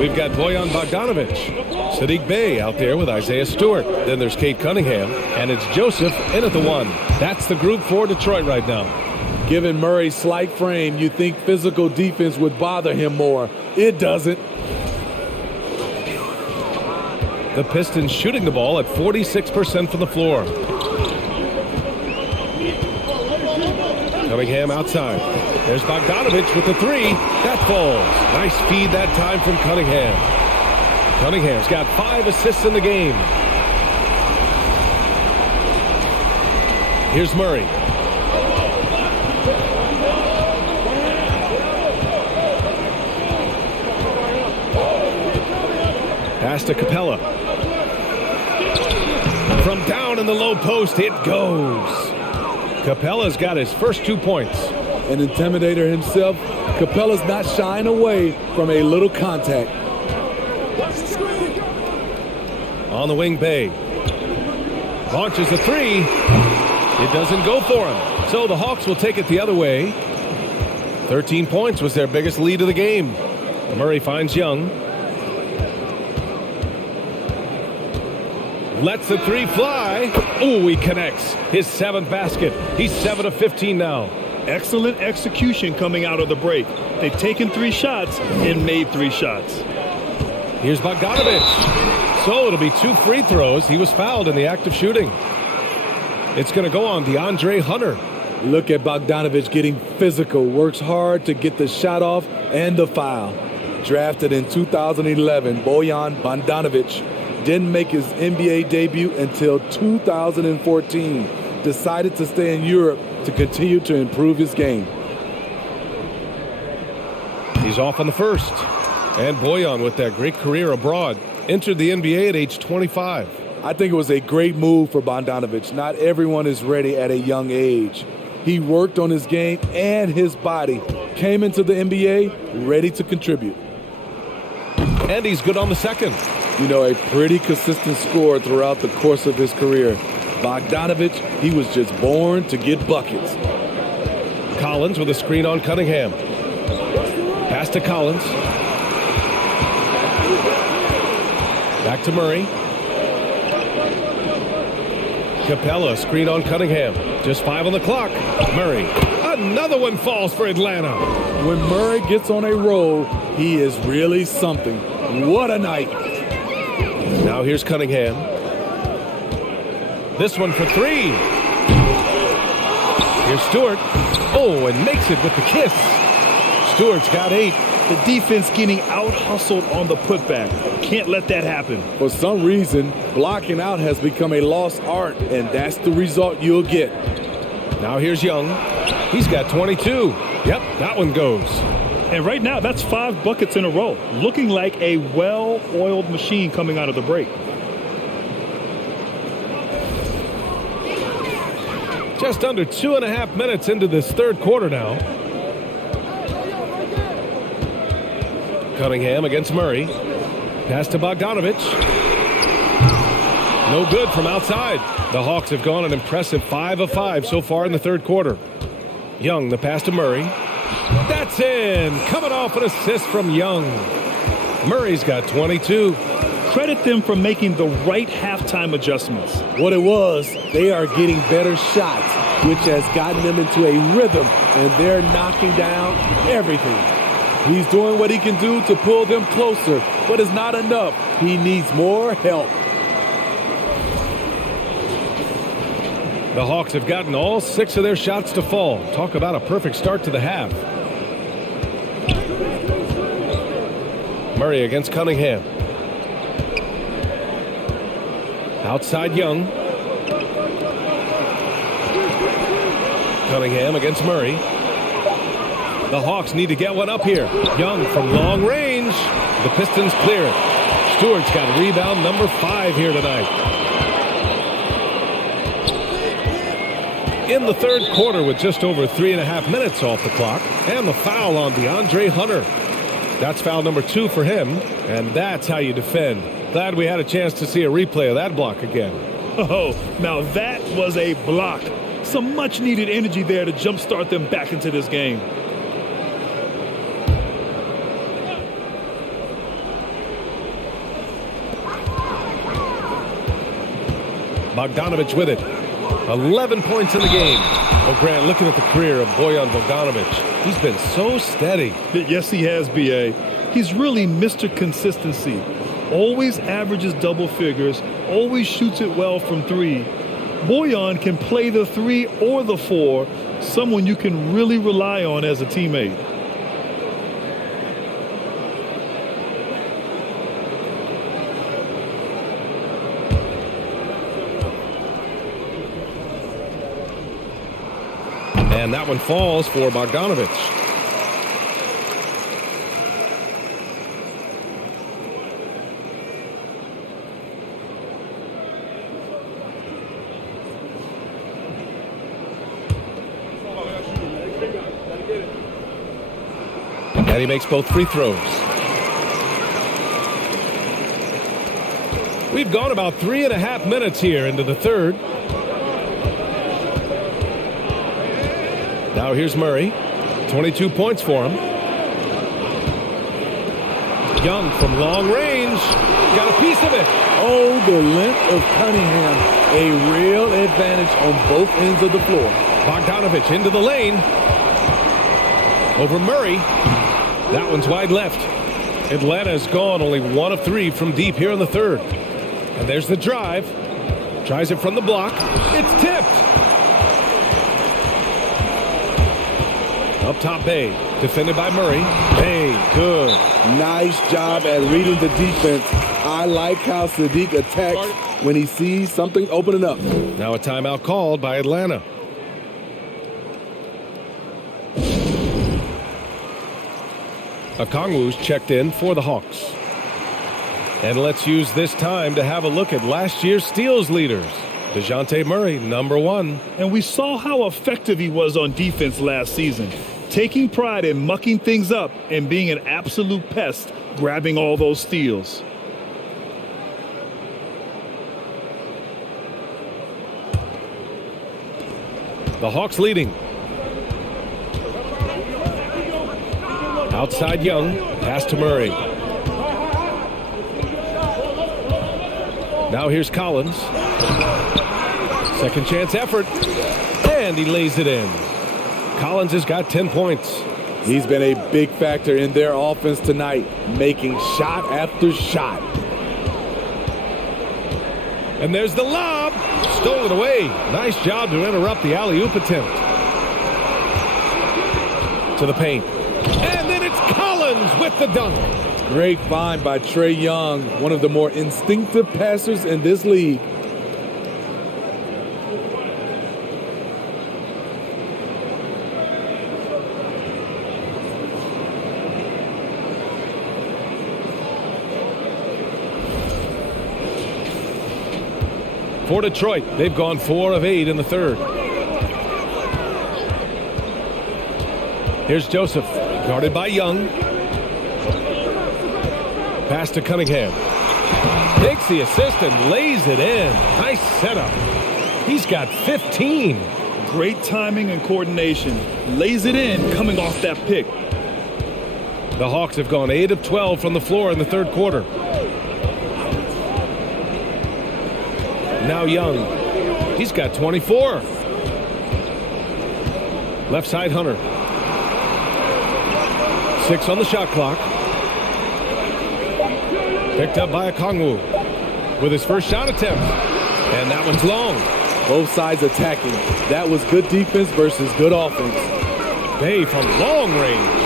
We've got Bojan Bogdanovic. Sadiq Bey out there with Isaiah Stewart. Then there's CADE Cunningham. And it's Joseph in at the 1. That's the group for Detroit right now. Given Murray's slight frame, you think physical defense would bother him more. It doesn't. The Pistons shooting the ball at 46% from the floor. Cunningham outside. There's Bogdanovic with the 3. That falls. Nice feed that time from Cunningham. Cunningham's got 5 assists in the game. Here's Murray. Pass to Capella. From down in the low post, it goes. Capella's got his first 2 points. An intimidator himself, Capella's not shying away from a little contact. On the wing, Bey. Launches a 3. It doesn't go for him. So the Hawks will take it the other way. 13 points was their biggest lead of the game. Murray finds Young. Lets the 3 fly. Ooh, he connects. His 7th basket. He's 7 of 15 now. Excellent execution coming out of the break. They've taken 3 shots and made 3 shots. Here's Bogdanovic. So it'll be 2 free throws. He was fouled in the act of shooting. It's going to go on DeAndre Hunter. Look at Bogdanovic getting physical. Works hard to get the shot off and the foul. Drafted in 2011, Bojan Bogdanovic didn't make his NBA debut until 2014. Decided to stay in Europe to continue to improve his game. He's off on the first. And Bojan, with that great career abroad, entered the NBA at age 25. I think it was a great move for Bogdanovic. Not everyone is ready at a young age. He worked on his game and his body. Came into the NBA ready to contribute. And he's good on the second. You know, a pretty consistent scorer throughout the course of his career. Bogdanovic, he was just born to get buckets. Collins with a screen on Cunningham. Pass to Collins. Back to Murray. Capella, screen on Cunningham. Just 5 on the clock. Murray. Another one falls for Atlanta. When Murray gets on a roll, he is really something. What a night. Now here's Cunningham. This one for 3. Here's Stewart. Oh, and makes it with the kiss. Stewart's got 8. The defense getting out-hustled on the putback. Can't let that happen. For some reason, blocking out has become a lost art, and that's the result you'll get. Now here's Young. He's got 22. Yep, that one goes. And right now, that's 5 buckets in a row. Looking like a well-oiled machine coming out of the break. Just under 2.5 minutes into this third quarter now. Cunningham against Murray. Pass to Bogdanovic. No good from outside. The Hawks have gone an impressive 5 of 5 so far in the third quarter. Young, the pass to Murray. That's in. Coming off an assist from Young. Murray's got 22. Credit them for making the right halftime adjustments. What it was, they are getting better shots, which has gotten them into a rhythm, and they're knocking down everything. He's doing what he can do to pull them closer, but it's not enough. He needs more help. The Hawks have gotten all 6 of their shots to fall. Talk about a perfect start to the half. Murray against Cunningham. Outside Young. Cunningham against Murray. The Hawks need to get one up here. Young from long range. The Pistons clear it. Stewart's got rebound number 5 here tonight. In the third quarter with just over 3.5 minutes off the clock. And the foul on DeAndre Hunter. That's foul number 2 for him. And that's how you defend. Glad we had a chance to see a replay of that block again. Oh, now that was a block. Some much needed energy there to jumpstart them back into this game. Bogdanovich with it. 11 points in the game. Oh, Grant, looking at the career of Bojan Bogdanovich, he's been so steady. Yes, he has, B.A. He's really Mr. Consistency. Always averages double figures, always shoots it well from 3. Bojan can play the 3 or the 4, someone you can really rely on as a teammate. And that one falls for Bogdanovich. And he makes both free throws. We've gone about 3.5 minutes here into the third. Now here's Murray. 22 points for him. Young from long range. Got a piece of it. Oh, the length of Cunningham. A real advantage on both ends of the floor. Bogdanovich into the lane. Over Murray. That one's wide left. Atlanta's gone only 1 of 3 from deep here in the third. And there's the drive. Tries it from the block. It's tipped. Up top, Bay. Defended by Murray. Bay, good. Nice job at reading the defense. I like how Sadiq attacks when he sees something opening up. Now a timeout called by Atlanta. Okongwu's checked in for the Hawks. And let's use this time to have a look at last year's steals leaders. DeJounte Murray, number 1. And we saw how effective he was on defense last season. Taking pride in mucking things up and being an absolute pest, grabbing all those steals. The Hawks leading. Outside Young, pass to Murray. Now here's Collins. Second chance effort. And he lays it in. Collins has got 10 points. He's been a big factor in their offense tonight, making shot after shot. And there's the lob. Stolen away. Nice job to interrupt the alley-oop attempt. To the paint. And then it's Collins with the dunk. Great find by TRAE Young, one of the more instinctive passers in this league. For Detroit, they've gone 4 of 8 in the third. Here's Joseph, guarded by Young. Pass to Cunningham. Takes the assist and lays it in. Nice setup. He's got 15. Great timing and coordination. Lays it in coming off that pick. The Hawks have gone 8 of 12 from the floor in the third quarter. Now Young. He's got 24. Left side Hunter. 6 on the shot clock. Picked up by Okongwu with his first shot attempt. And that one's long. Both sides attacking. That was good defense versus good offense. Bay from long range.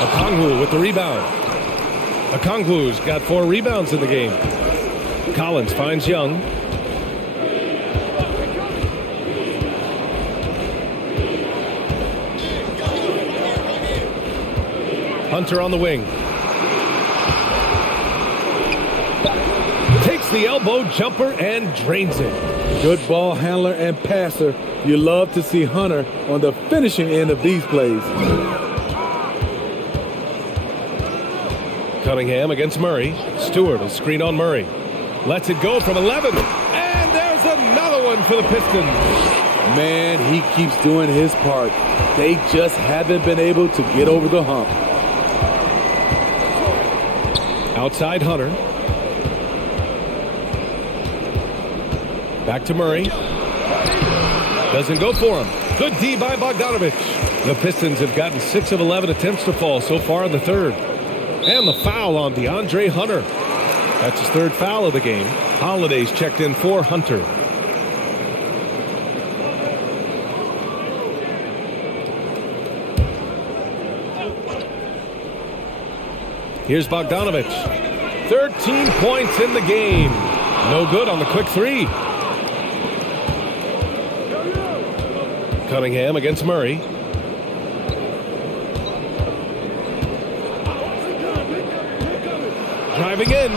Okongwu with the rebound. Okongwu's got 4 rebounds in the game. Collins finds Young. Hunter on the wing. Takes the elbow jumper and drains it. Good ball handler and passer. You love to see Hunter on the finishing end of these plays. Cunningham against Murray. Stewart, a screen on Murray. Lets it go from 11. And there's another one for the Pistons. Man, he keeps doing his part. They just haven't been able to get over the hump. Outside Hunter. Back to Murray. Doesn't go for him. Good D by Bogdanovich. The Pistons have gotten 6 of 11 attempts to fall so far in the third. And the foul on DeAndre Hunter. That's his 3rd foul of the game. Holiday's checked in for Hunter. Here's Bogdanovich. 13 points in the game. No good on the quick 3. Cunningham against Murray. Driving in.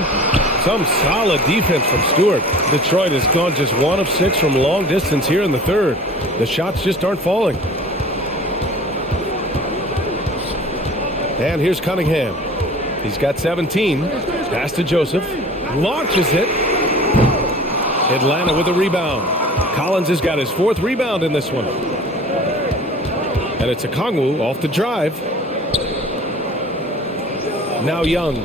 Some solid defense from Stewart. Detroit has gone just 1 of 6 from long distance here in the third. The shots just aren't falling. And here's Cunningham. He's got 17. Pass to Joseph. Launches it. Atlanta with a rebound. Collins has got his 4th rebound in this one. And it's Okongwu off the drive. Now Young.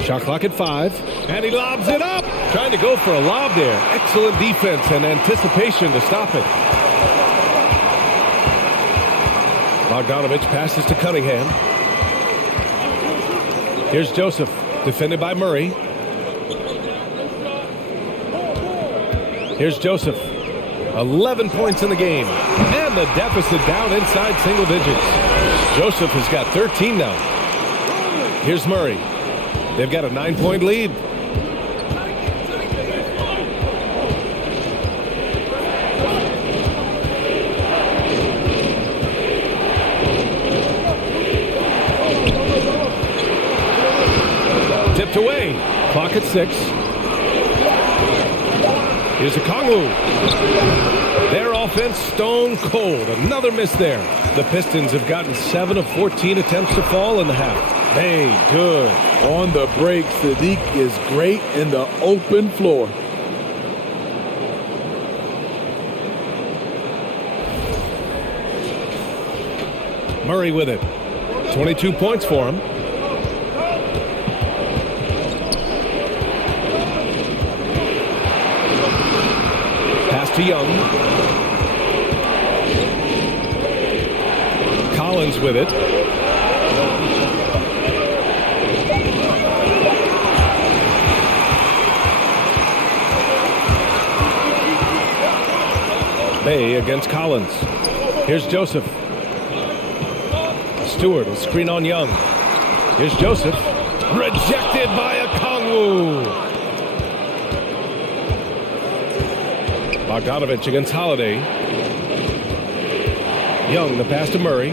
Shot clock at 5. And he lobs it up. Trying to go for a lob there. Excellent defense and anticipation to stop it. Bogdanovich passes to Cunningham. Here's Joseph, defended by Murray. Here's Joseph. 11 points in the game. And the deficit down inside single digits. Joseph has got 13 now. Here's Murray. They've got a 9-point lead. Tipped away. Clock at 6. Here's Okongwu. Their offense stone cold. Another miss there. The Pistons have gotten 7 of 14 attempts to fall in the half. Hey, good. On the break, Sadiq is great in the open floor. Murray with it. 22 points for him. Pass to Young. Collins with it. Bay against Collins. Here's Joseph. Stewart, a screen on Young. Here's Joseph. Rejected by Okongwu. Bogdanovich against Holiday. Young, the pass to Murray.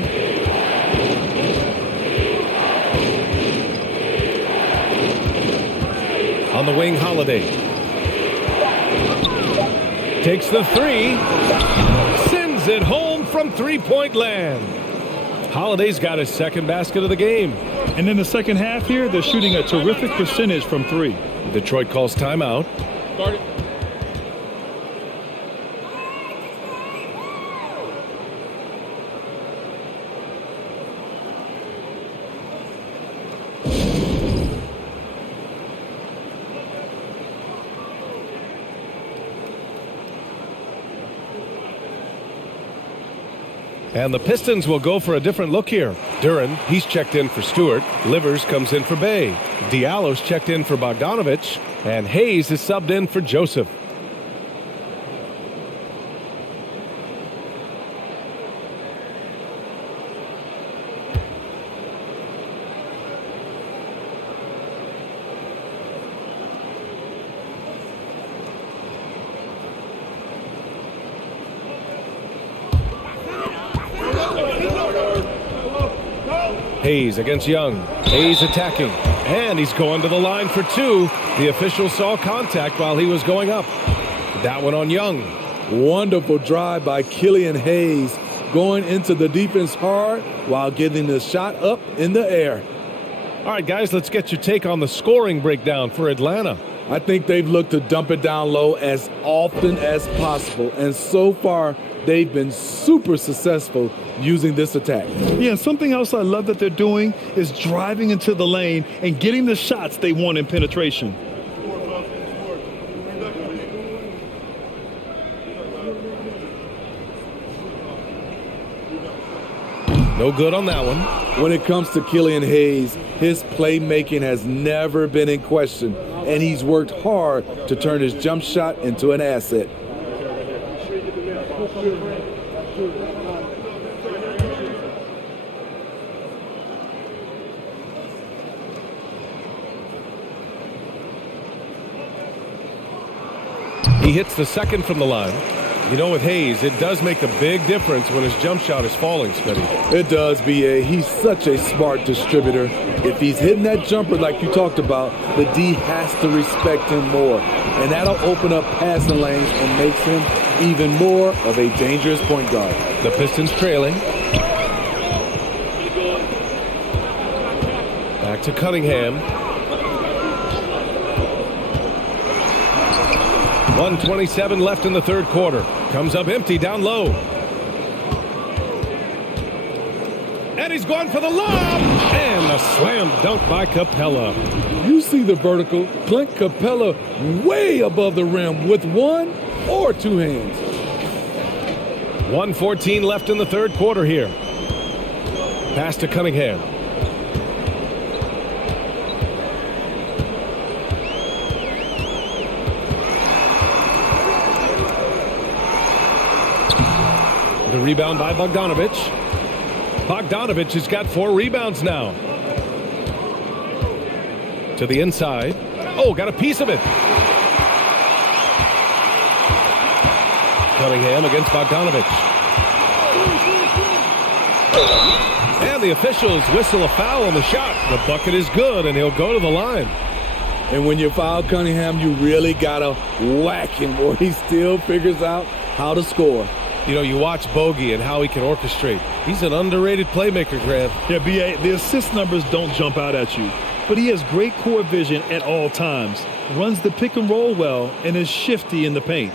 On the wing, Holiday. Takes the 3. Sends it home from 3-point land. Holiday's got his second basket of the game. And in the second half here, they're shooting a terrific percentage from three. Detroit calls timeout. Start it. And the Pistons will go for a different look here. Duran, he's checked in for Stewart. Livers comes in for Bay. Diallo's checked in for Bogdanovich. And Hayes is subbed in for Joseph. Hayes against Young. Hayes attacking. And he's going to the line for two. The official saw contact while he was going up. That one on Young. Wonderful drive by Killian Hayes, going into the defense hard while getting the shot up in the air. All right, guys, let's get your take on the scoring breakdown for Atlanta. I think they've looked to dump it down low as often as possible, and so far they've been super successful using this attack. Yeah, and something else I love that they're doing is driving into the lane and getting the shots they want in penetration. No good on that one. When it comes to Killian Hayes, his playmaking has never been in question, and he's worked hard to turn his jump shot into an asset. He hits the second from the line. You know, with Hayes, it does make a big difference when his jump shot is falling, Smitty. It does, B.A. He's such a smart distributor. If he's hitting that jumper like you talked about, the D has to respect him more. And that'll open up passing lanes and makes him even more of a dangerous point guard. The Pistons trailing. Back to Cunningham. 1:27 left in the third quarter. Comes up empty down low. And he's going for the lob. And a slam dunk by Capella. You see the vertical. Clint Capella way above the rim with one or two hands. 1:14 left in the third quarter here. Pass to Cunningham. The rebound by Bogdanovich. Bogdanovich has got 4 rebounds now. To the inside. Oh, got a piece of it. Cunningham against Bogdanovich. And the officials whistle a foul on the shot. The bucket is good, and he'll go to the line. And when you foul Cunningham, you really got to whack him, or he still figures out how to score. You know, you watch Bogey and how he can orchestrate. He's an underrated playmaker, Grant. Yeah, B.A., the assist numbers don't jump out at you, but he has great core vision at all times, runs the pick and roll well, and is shifty in the paint.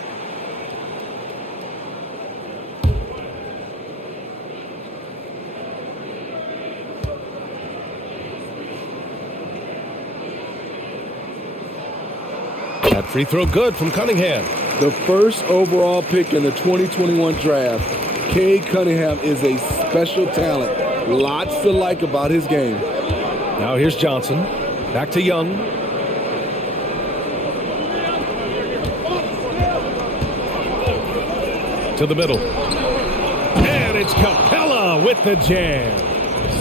That free throw good from Cunningham. The first overall pick in the 2021 draft, Cade Cunningham is a special talent. Lots to like about his game. Now here's Johnson. Back to Young. To the middle. And it's Capella with the jam.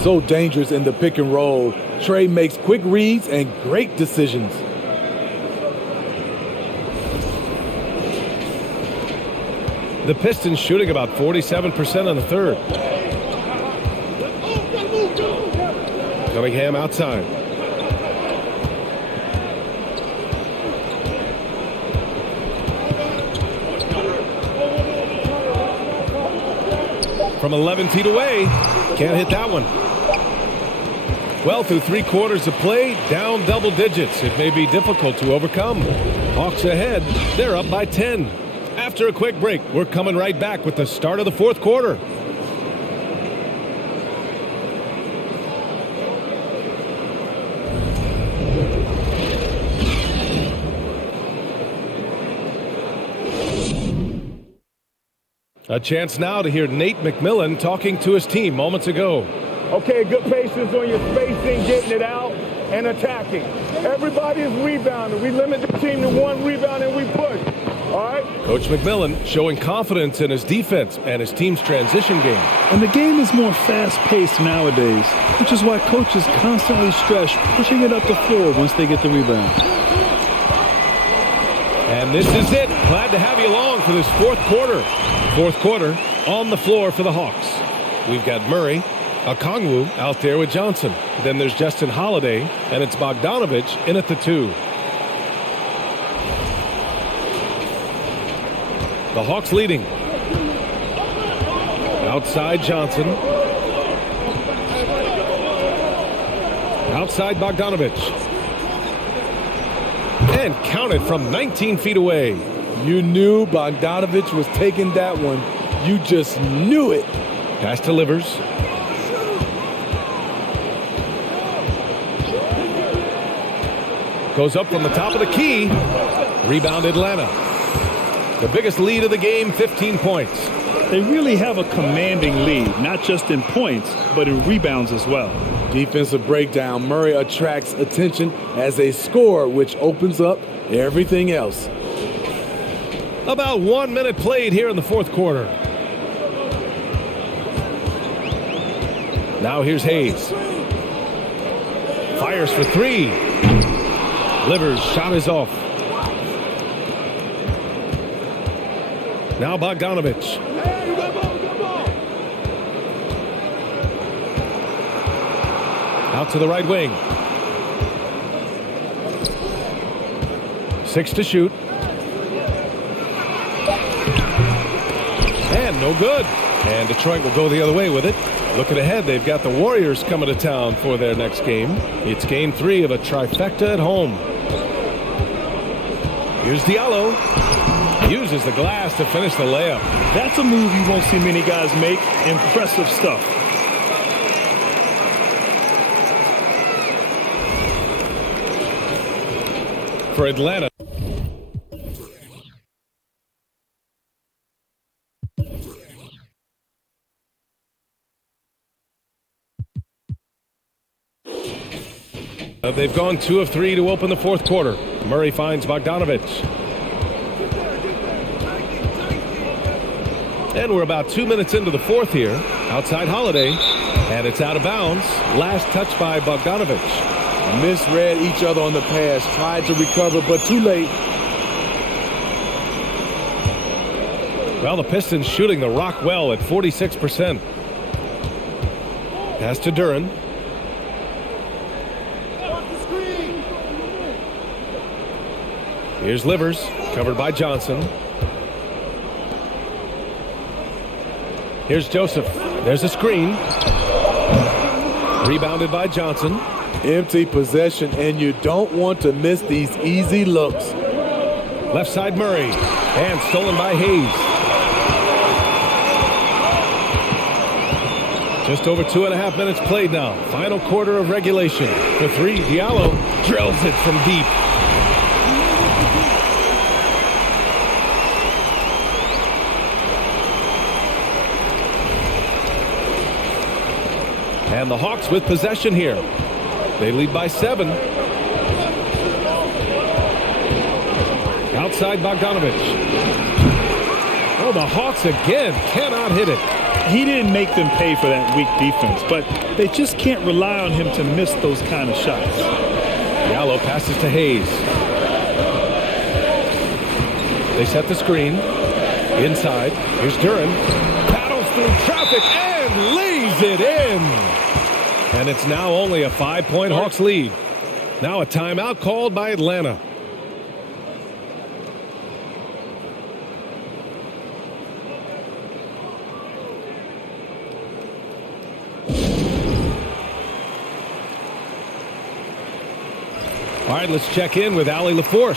So dangerous in the pick and roll. TRAE makes quick reads and great decisions. The Pistons shooting about 47% in the third. Cunningham outside. From 11 feet away. Can't hit that one. Well, through 3 quarters of play, down double digits. It may be difficult to overcome. Hawks ahead. They're up by 10. After a quick break, we're coming right back with the start of the 4th quarter. A chance now to hear Nate McMillan talking to his team moments ago. Okay, good patience on your spacing, getting it out, and attacking. Everybody is rebounding. We limit the team to 1 rebound and we push. All right? Coach McMillan showing confidence in his defense and his team's transition game. And the game is more fast-paced nowadays, which is why coaches constantly stress pushing it up the floor once they get the rebound. And this is it. Glad to have you along for this 4th quarter. 4th quarter on the floor for the Hawks. We've got Murray, Okongwu out there with Johnson. Then there's Justin Holiday, and it's Bogdanovich in at the 2. The Hawks leading. Outside Johnson. Outside Bogdanovich. And counted from 19 feet away. You knew Bogdanovich was taking that one. You just knew it. Pass to Livers. Goes up from the top of the key. Rebound Atlanta. The biggest lead of the game, 15 points. They really have a commanding lead, not just in points, but in rebounds as well. Defensive breakdown. Murray attracts attention as they score, which opens up everything else. About 1 minute played here in the 4th quarter. Now here's Hayes. Fires for 3. Livers' shot is off. Now Bogdanovich. Out to the right wing. 6 to shoot. And no good. And Detroit will go the other way with it. Looking ahead, they've got the Warriors coming to town for their next game. It's game 3 of a trifecta at home. Here's Diallo. Uses the glass to finish the layup. That's a move you won't see many guys make. Impressive stuff. For Atlanta. They've gone 2 of 3 to open the 4th quarter. Murray finds Bogdanovich. And we're about 2 minutes into the 4th here. Outside Holiday. And it's out of bounds. Last touch by Bogdanovich. Misread each other on the pass. Tried to recover, but too late. Well, the Pistons shooting the rock well at 46%. Pass to Duren. Here's Livers, covered by Johnson. Here's Joseph. There's a screen. Rebounded by Johnson. Empty possession, and you don't want to miss these easy looks. Left side Murray. And stolen by Hayes. Just over 2.5 minutes played now. Final quarter of regulation. For 3, Diallo drills it from deep. And the Hawks with possession here. They lead by 7. Outside Bogdanovich. Oh, the Hawks again cannot hit it. He didn't make them pay for that weak defense, but they just can't rely on him to miss those kind of shots. Diallo passes to Hayes. They set the screen. Inside. Here's Duren. Paddles through traffic and lays it in. And it's now only a 5-point Hawks lead. Now a timeout called by Atlanta. All right, let's check in with Allie LaForce.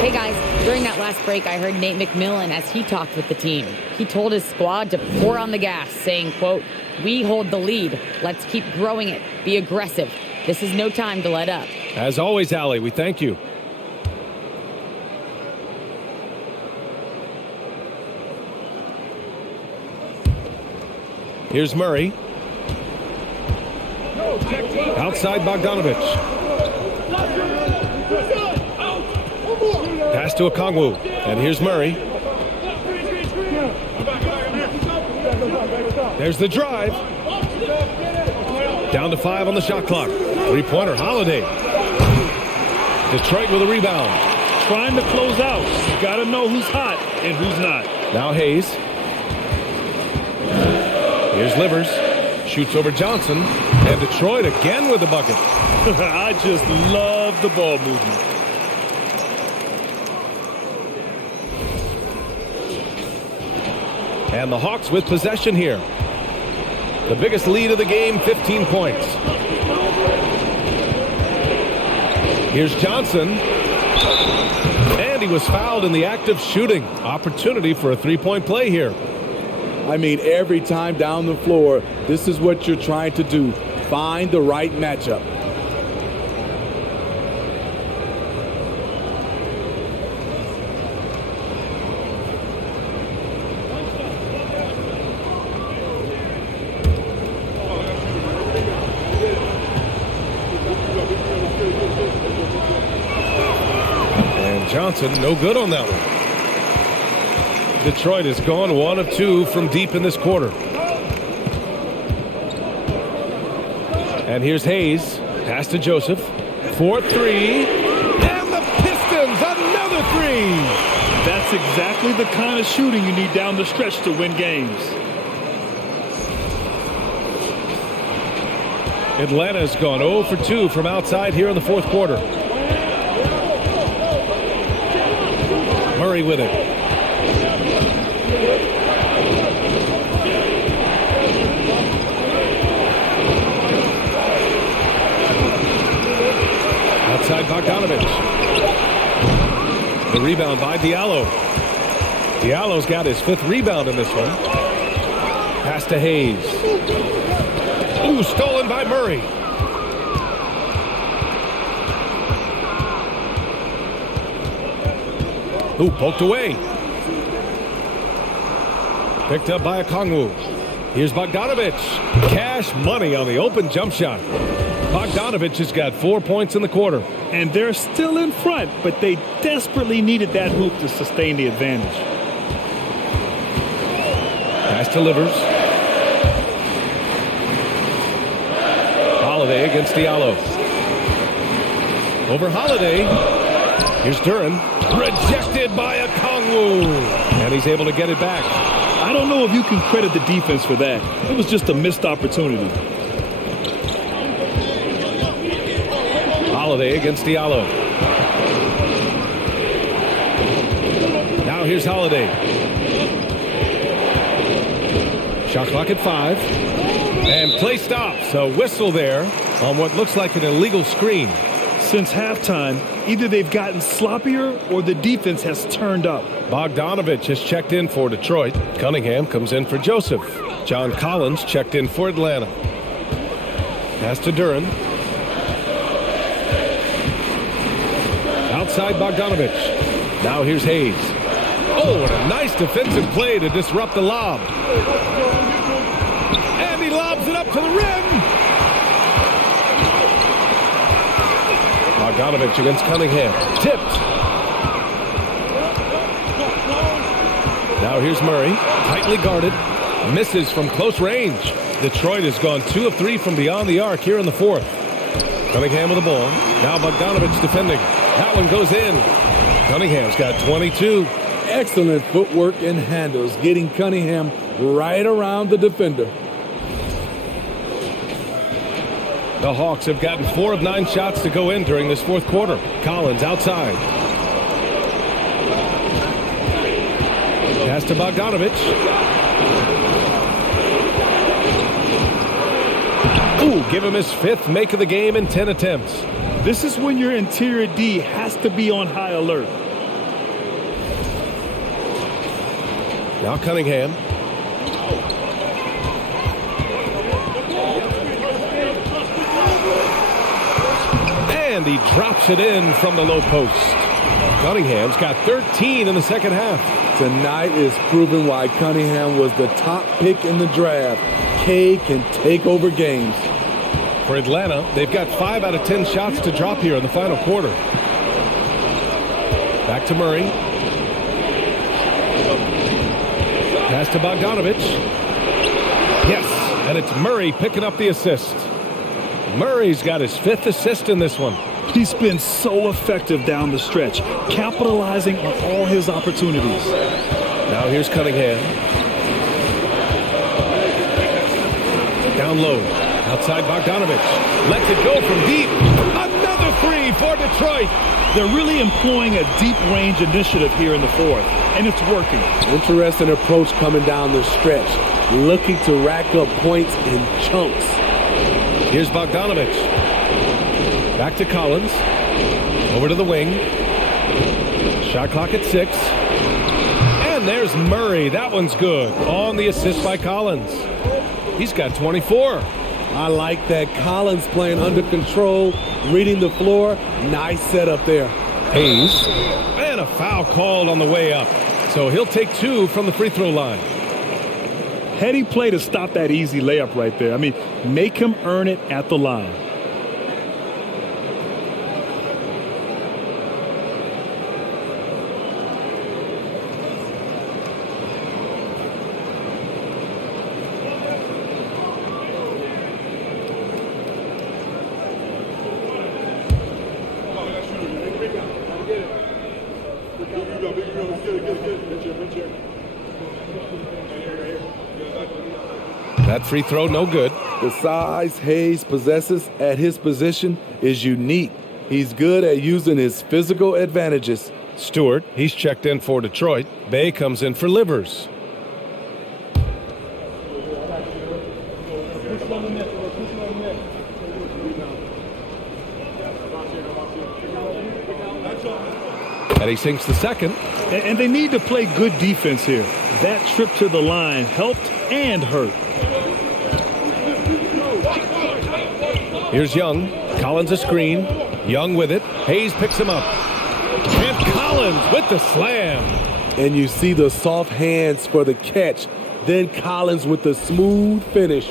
Hey guys, during that last break, I heard Nate McMillan as he talked with the team. He told his squad to pour on the gas, saying, quote, "We hold the lead. Let's keep growing it. Be aggressive. This is no time to let up." As always, Allie, we thank you. Here's Murray. Outside Bogdanovich. Pass to Okongwu. And here's Murray. There's the drive. Down to 5 on the shot clock. Three-pointer, Holiday. Detroit with a rebound. Trying to close out. You got to know who's hot and who's not. Now Hayes. Here's Livers. Shoots over Johnson. And Detroit again with the bucket. I just love the ball movement. And the Hawks with possession here. The biggest lead of the game, 15 points. Here's Johnson. And he was fouled in the act of shooting. Opportunity for a three-point play here. I mean, every time down the floor, this is what you're trying to do. Find the right matchup. And Johnson, no good on that one. Detroit has gone 1 of 2 from deep in this quarter. And here's Hayes. Pass to Joseph. 4-3. And the Pistons, another three. That's exactly the kind of shooting you need down the stretch to win games. Atlanta's gone 0 for 2 from outside here in the fourth quarter. Murray with it. Outside Bogdanovich. The rebound by Diallo. Diallo's got his 5th rebound in this one. Pass to Hayes. Ooh, stolen by Murray. Ooh, poked away. Picked up by Okongwu. Here's Bogdanovich. Cash money on the open jump shot. Bogdanovich has got 4 points in the quarter. And they're still in front, but they desperately needed that hoop to sustain the advantage. Pass to Livers. Holiday against Diallo. Over Holiday. Here's Duran. Rejected by Okongwu. And he's able to get it back. I don't know if you can credit the defense for that. It was just a missed opportunity. Holiday against Diallo. Now here's Holiday. Shot clock at 5. And play stops. A whistle there on what looks like an illegal screen. Since halftime, either they've gotten sloppier or the defense has turned up. Bogdanovich has checked in for Detroit. Cunningham comes in for Joseph. John Collins checked in for Atlanta. Pass to Duran. Outside Bogdanovich. Now here's Hayes. Oh, and a nice defensive play to disrupt the lob. And he lobs it up to the rim. Bogdanovich against Cunningham. Tipped. Now here's Murray. Tightly guarded. Misses from close range. Detroit has gone 2 of 3 from beyond the arc here in the fourth. Cunningham with the ball. Now Bogdanovich defending. That one goes in. Cunningham's got 22. Excellent footwork and handles, getting Cunningham right around the defender. The Hawks have gotten 4 of 9 shots to go in during this fourth quarter. Collins outside. Pass to Bogdanovich. Ooh, give him his 5th make of the game in 10 attempts. This is when your interior D has to be on high alert. Now Cunningham. And he drops it in from the low post. Cunningham's got 13 in the second half. Tonight is proving why Cunningham was the top pick in the draft. CADE can take over games. For Atlanta, they've got 5 out of 10 shots to drop here in the final quarter. Back to Murray. Pass to Bogdanovich. Yes, and it's Murray picking up the assist. Murray's got his 5th assist in this one. He's been so effective down the stretch, capitalizing on all his opportunities. Now here's Cunningham. Down low. Outside Bogdanovich. Lets it go from deep. Another 3 for Detroit. They're really employing a deep range initiative here in the fourth, and it's working. Interesting approach coming down the stretch. Looking to rack up points in chunks. Here's Bogdanovich. Back to Collins. Over to the wing. Shot clock at 6. And there's Murray. That one's good. On the assist by Collins. He's got 24. I like that. Collins playing under control, reading the floor. Nice setup there. Hayes. And a foul called on the way up. So he'll take 2 from the free throw line. Heady play to stop that easy layup right there. I mean, make him earn it at the line. That free throw, no good. The size Hayes possesses at his position is unique. He's good at using his physical advantages. Stewart, he's checked in for Detroit. Bay comes in for Livers. And he sinks the second. And they need to play good defense here. That trip to the line helped and hurt. Here's Young. Collins a screen. Young with it. Hayes picks him up. And Collins with the slam. And you see the soft hands for the catch. Then Collins with the smooth finish.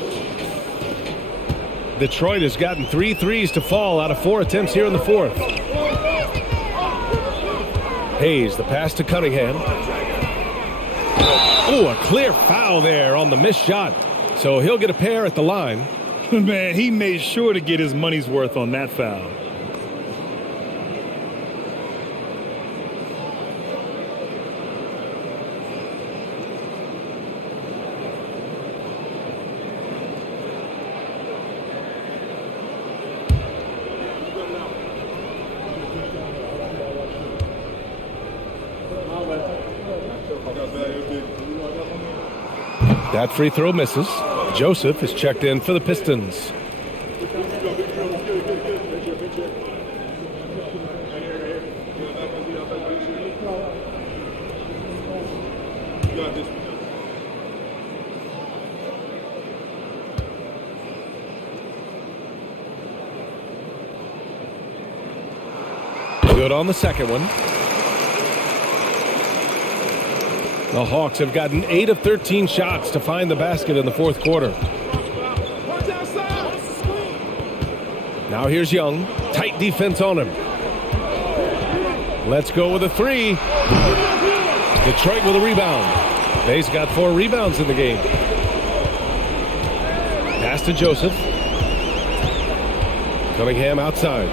Detroit has gotten 3 threes to fall out of 4 attempts here in the fourth. Hayes, the pass to Cunningham. Oh, a clear foul there on the missed shot. So he'll get a pair at the line. Man, he made sure to get his money's worth on that foul. That free throw misses. Joseph is checked in for the Pistons. Good on the second one. The Hawks have gotten 8 of 13 shots to find the basket in the fourth quarter. Now here's Young. Tight defense on him. Let's go with a 3. Detroit with a rebound. Bay's got 4 rebounds in the game. Pass to Joseph. Cunningham outside.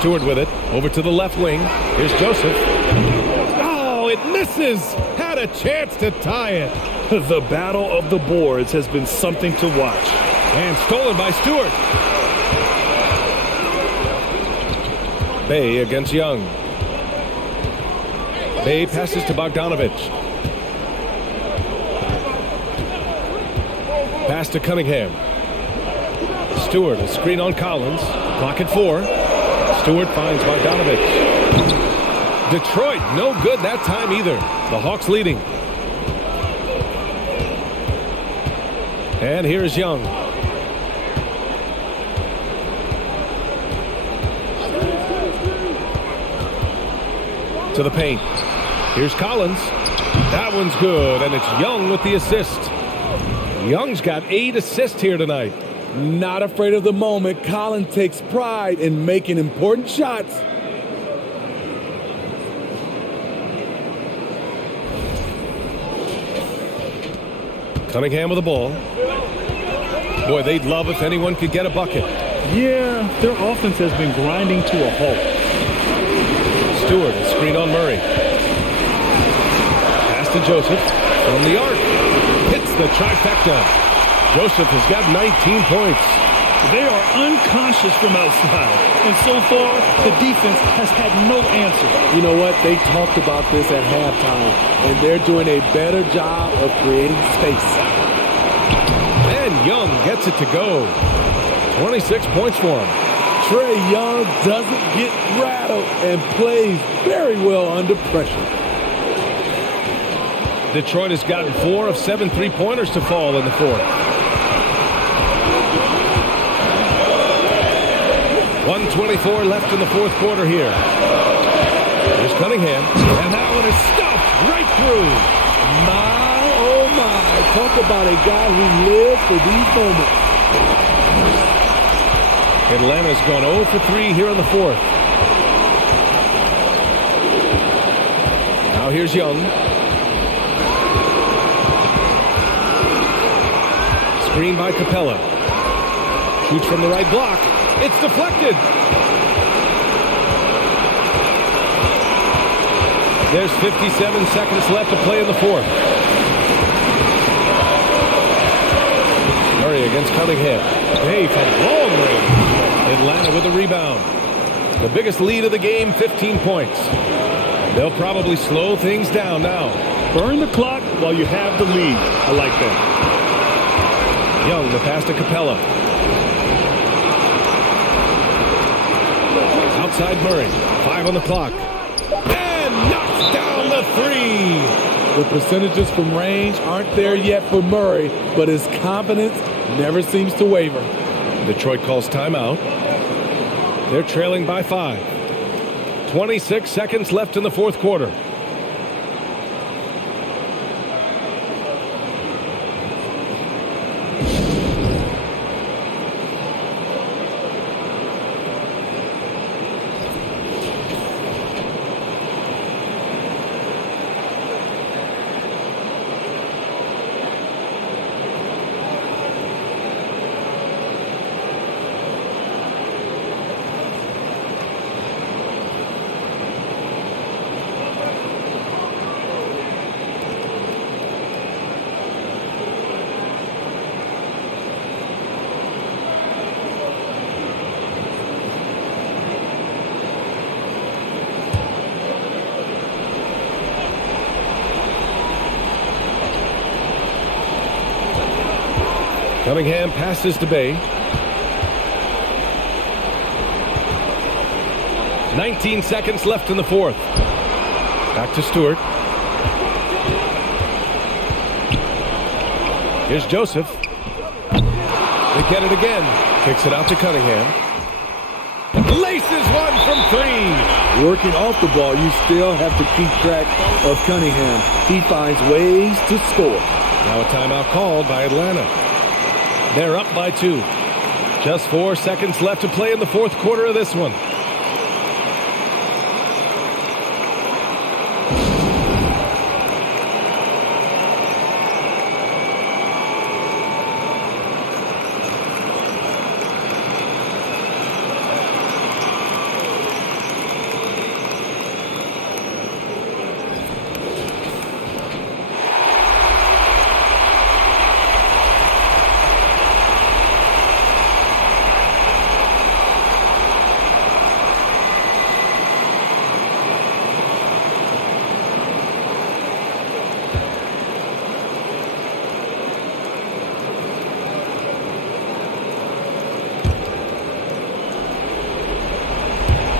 Stewart with it. Over to the left wing. Here's Joseph. Oh, it misses. Had a chance to tie it. The battle of the boards has been something to watch. And stolen by Stewart. Bay against Young. Bay passes to Bogdanovich. Pass to Cunningham. Stewart, a screen on Collins. Clock at 4. Stewart finds Bogdanovich. Detroit, no good that time either. The Hawks leading. And here's Young. To the paint. Here's Collins. That one's good, and it's Young with the assist. Young's got 8 assists here tonight. Not afraid of the moment. Collins takes pride in making important shots. Cunningham with the ball. Boy, they'd love if anyone could get a bucket. Yeah, their offense has been grinding to a halt. Stewart, a screen on Murray. Pass to Joseph from the arc. Hits the trifecta. Joseph has got 19 points. They are unconscious from outside, and so far, the defense has had no answer. You know what? They talked about this at halftime, and they're doing a better job of creating space. And Young gets it to go. 26 points for him. Trae Young doesn't get rattled and plays very well under pressure. Detroit has gotten 4 of 7 three-pointers to fall in the fourth. 1:24 left in the fourth quarter here. Here's Cunningham, and that one is stuffed right through. My, oh my, talk about a guy who lives for these moments. Atlanta's gone 0 for 3 here in the fourth. Now here's Young. Screen by Capella. Shoots from the right block. It's deflected. There's 57 seconds left to play in the fourth. Murray against Cunningham. Hey, from long range. Atlanta with a rebound. The biggest lead of the game, 15 points. They'll probably slow things down now. Burn the clock while you have the lead. I like that. Young, the pass to Capella. Outside Murray. 5 on the clock. And knocks down the 3. The percentages from range aren't there yet for Murray, but his confidence never seems to waver. Detroit calls timeout. They're trailing by 5. 26 seconds left in the fourth quarter. Cunningham passes to Bay. 19 seconds left in the fourth. Back to Stewart. Here's Joseph. They get it again. Kicks it out to Cunningham. Laces one from 3. Working off the ball, you still have to keep track of Cunningham. He finds ways to score. Now a timeout called by Atlanta. They're up by 2. Just 4 seconds left to play in the fourth quarter of this one.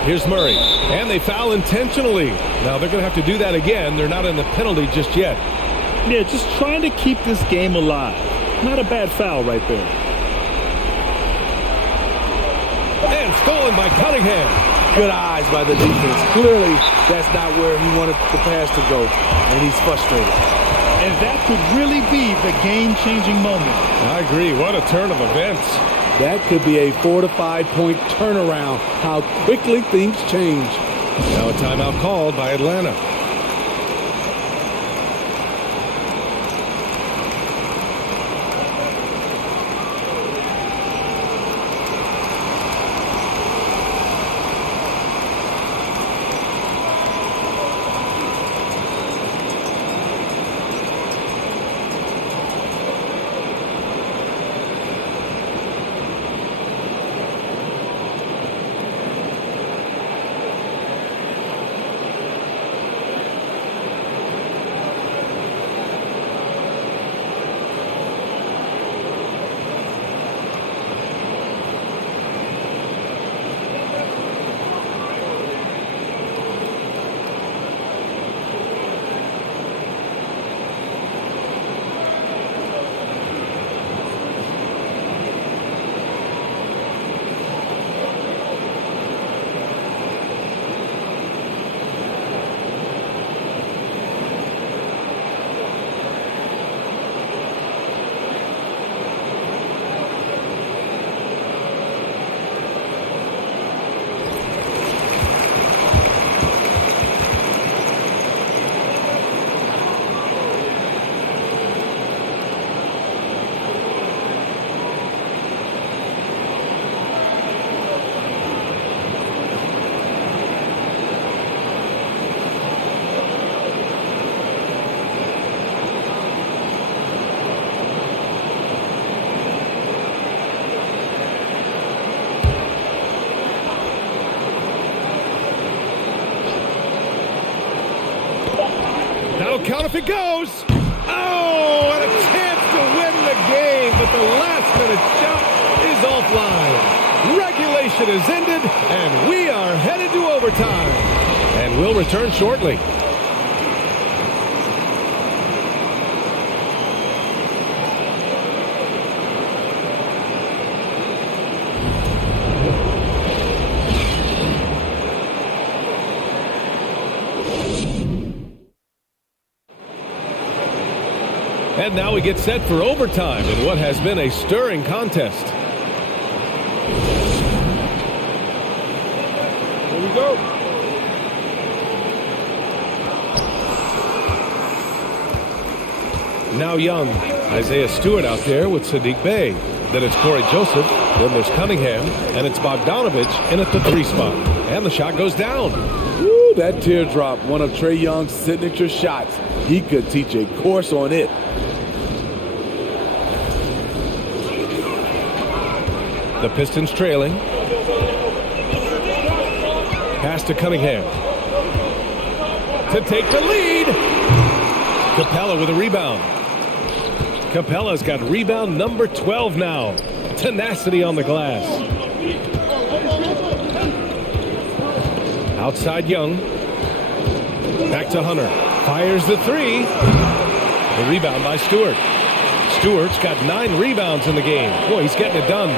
Here's Murray, and they foul intentionally. Now they're going to have to do that again. They're not in the penalty just yet. Yeah, just trying to keep this game alive. Not a bad foul right there. And stolen by Cunningham. Good eyes by the defense. Clearly, that's not where he wanted the pass to go, and he's frustrated. And that could really be the game-changing moment. I agree. What a turn of events. That could be a 4 to 5 point turnaround. How quickly things change. Now a timeout called by Atlanta. That'll count if it goes. Oh, and a chance to win the game, but the last-minute shot is offline. Regulation is ended, and we are headed to overtime. And we'll return shortly. And now we get set for overtime in what has been a stirring contest. Here we go. Now Young. Isaiah Stewart out there with Sadiq Bey. Then it's Corey Joseph. Then there's Cunningham. And it's Bogdanovich in at the 3 spot. And the shot goes down. Woo, that teardrop, one of TRAE Young's signature shots. He could teach a course on it. The Pistons trailing. Pass to Cunningham. To take the lead. Capella with a rebound. Capella's got rebound number 12 now. Tenacity on the glass. Outside Young. Back to Hunter. Fires the 3. The rebound by Stewart. Stewart's got 9 rebounds in the game. Boy, he's getting it done.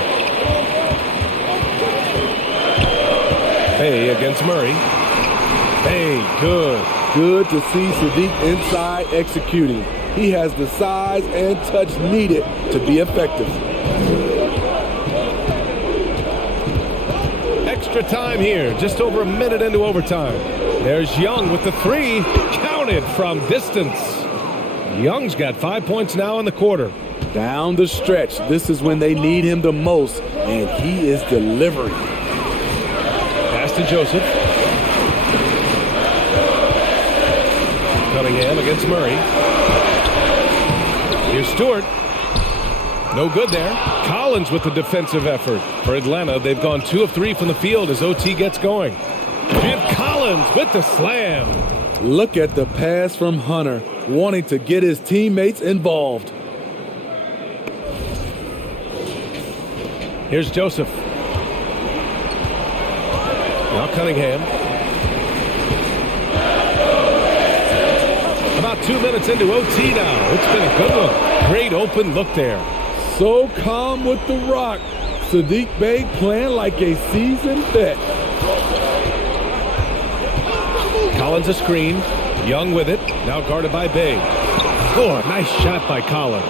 Hey against Murray. Hey, good. Good to see Sadiq inside executing. He has the size and touch needed to be effective. Extra time here, just over a minute into overtime. There's Young with the 3, counted from distance. Young's got 5 points now in the quarter. Down the stretch, this is when they need him the most, and he is delivering. Pass to Joseph. Cunningham against Murray. Here's Stewart. No good there. Collins with the defensive effort. For Atlanta, they've gone 2 of 3 from the field as OT gets going. And Collins with the slam. Look at the pass from Hunter, wanting to get his teammates involved. Here's Joseph. Now Cunningham. About 2 minutes into OT now. It's been a good one. Great open look there. So calm with the rock. Sadiq Bey playing like a seasoned vet. Collins a screen. Young with it. Now guarded by Bey. Oh, a nice shot by Collins.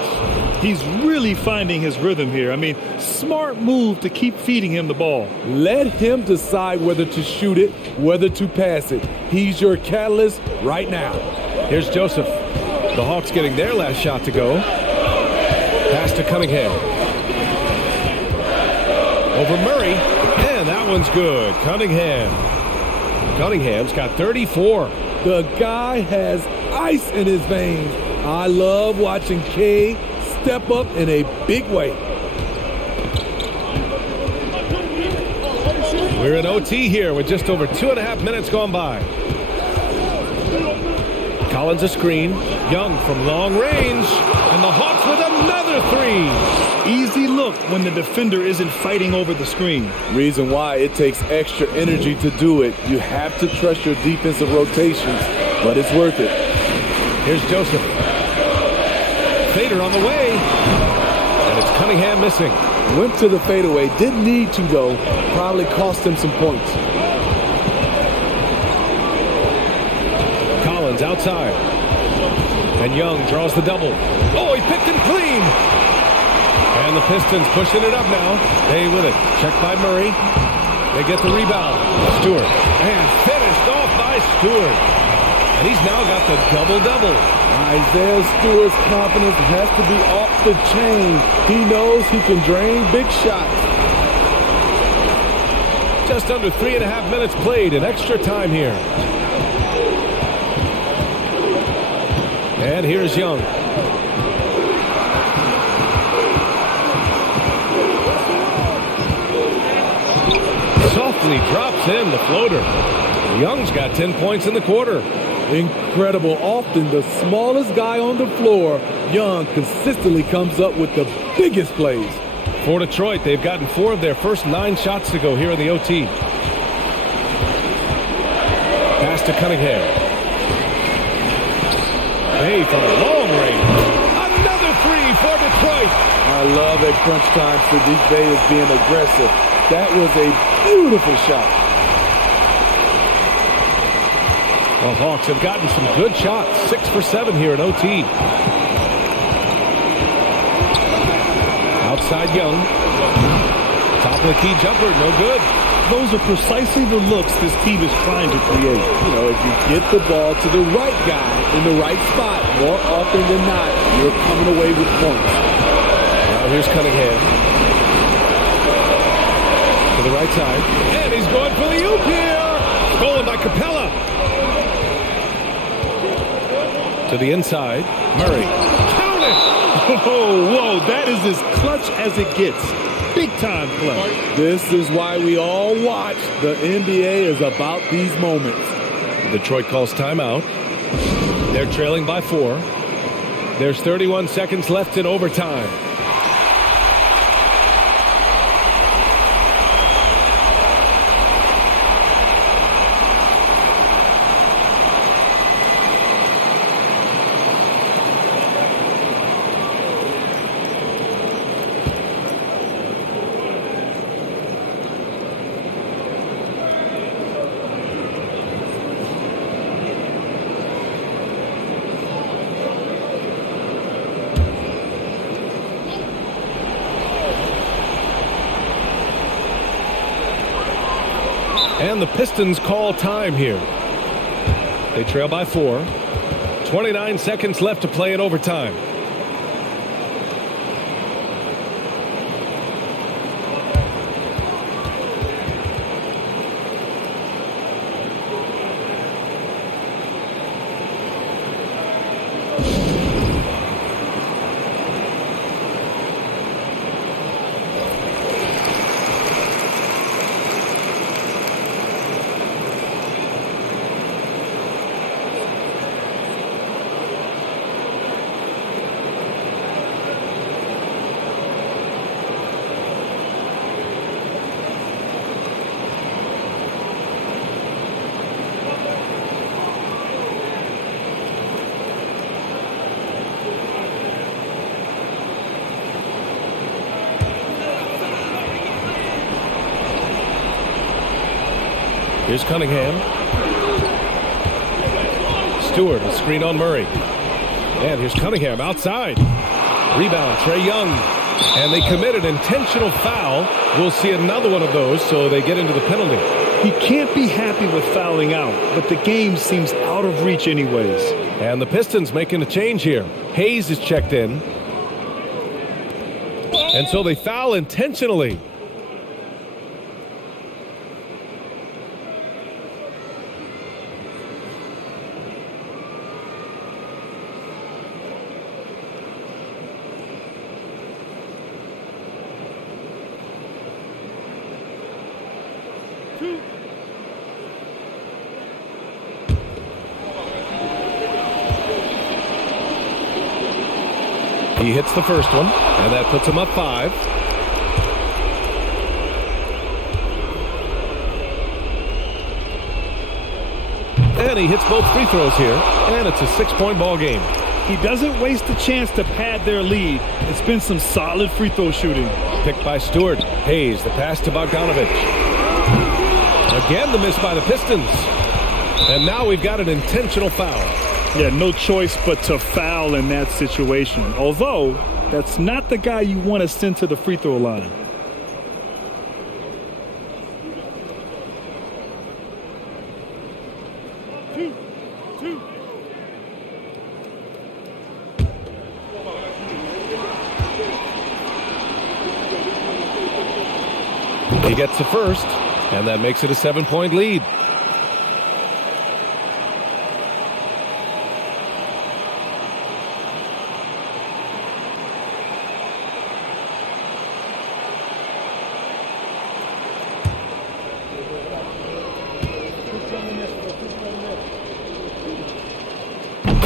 He's really finding his rhythm here. I mean, smart move to keep feeding him the ball. Let him decide whether to shoot it, whether to pass it. He's your catalyst right now. Here's Joseph. The Hawks getting their last shot to go. Pass to Cunningham. Over Murray. And that one's good. Cunningham's got 34. The guy has ice in his veins. I love watching CADE step up in a big way. We're in OT here with just over 2.5 minutes gone by. Collins a screen. Young from long range. And the Hawks with another three. Easy look when the defender isn't fighting over the screen. Reason why it takes extra energy to do it. You have to trust your defensive rotations, but it's worth it. Here's Joseph. Fader on the way. And it's Cunningham missing. Went to the fadeaway. Didn't need to, though. Probably cost him some points. Collins outside. And Young draws the double. Oh, he picked him clean. And the Pistons pushing it up now. They with it. Checked by Murray. They get the rebound. Stewart. And finished off by Stewart. And he's now got the double-double. Isaiah Stewart's confidence has to be off the chain. He knows he can drain big shots. Just under 3.5 minutes played in extra time here. And here's Young. Softly drops in the floater. Young's got 10 points in the quarter. Incredible. Often the smallest guy on the floor, Young consistently comes up with the biggest plays. For Detroit, they've gotten 4 of their first 9 shots to go here in the OT. Pass to Cunningham. Hey, from long range. Another 3 for Detroit. I love at crunch time Sadiq Bey is being aggressive. That was a beautiful shot. The Hawks have gotten some good shots. 6 for 7 here in OT. Outside Young. Top of the key jumper, no good. Those are precisely the looks this team is trying to create. You know, if you get the ball to the right guy in the right spot, more often than not, you're coming away with points. Now here's Cunningham. To the right side. And he's going for the oop here. Stolen by Capella. To the inside. Murray. Count it. Whoa, that is as clutch as it gets. Big time play. This is why we all watch. The NBA is about these moments. Detroit calls timeout. They're trailing by 4. There's 31 seconds left in overtime. And the Pistons call time here. They trail by 4. 29 seconds left to play in overtime. Here's Cunningham. Stewart, a screen on Murray. And here's Cunningham outside. Rebound, TRAE Young. And they commit an intentional foul. We'll see another one of those, so they get into the penalty. He can't be happy with fouling out, but the game seems out of reach anyways. And the Pistons making a change here. Hayes is checked in. And so they foul intentionally. He hits the first one, and that puts him up 5. And he hits both free throws here, and it's a 6-point ball game. He doesn't waste a chance to pad their lead. It's been some solid free throw shooting. Picked by Stewart. Hayes, the pass to Bogdanovich. Again, the miss by the Pistons. And now we've got an intentional foul. Yeah, no choice but to foul in that situation. Although, that's not the guy you want to send to the free throw line. He gets the first, and that makes it a 7-point lead.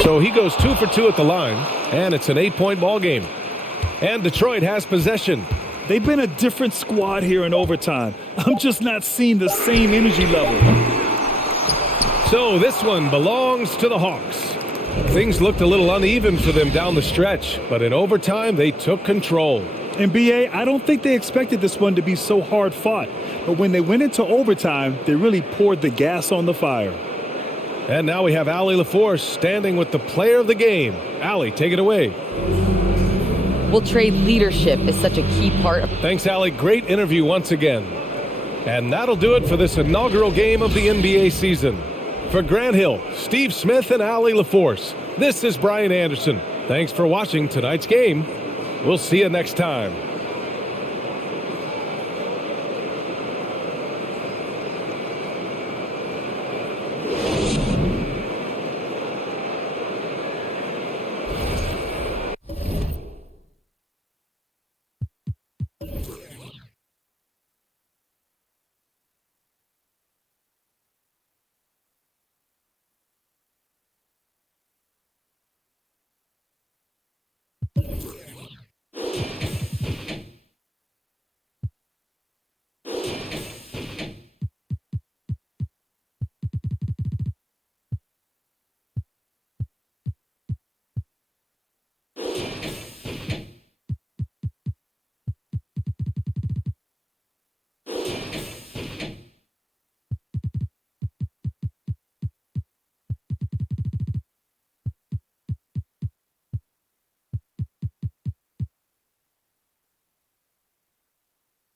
So he goes 2 for 2 at the line, and it's an 8-point ball game. And Detroit has possession. They've been a different squad here in overtime. I'm just not seeing the same energy level. So this one belongs to the Hawks. Things looked a little uneven for them down the stretch, but in overtime they took control. And BA, I don't think they expected this one to be so hard fought. But when they went into overtime, they really poured the gas on the fire. And now we have Allie LaForce standing with the player of the game. Allie, take it away. Well, TRAE, leadership is such a key part of. Thanks, Allie. Great interview once again. And that'll do it for this inaugural game of the NBA season. For Grant Hill, Steve Smith, and Allie LaForce, this is Brian Anderson. Thanks for watching tonight's game. We'll see you next time.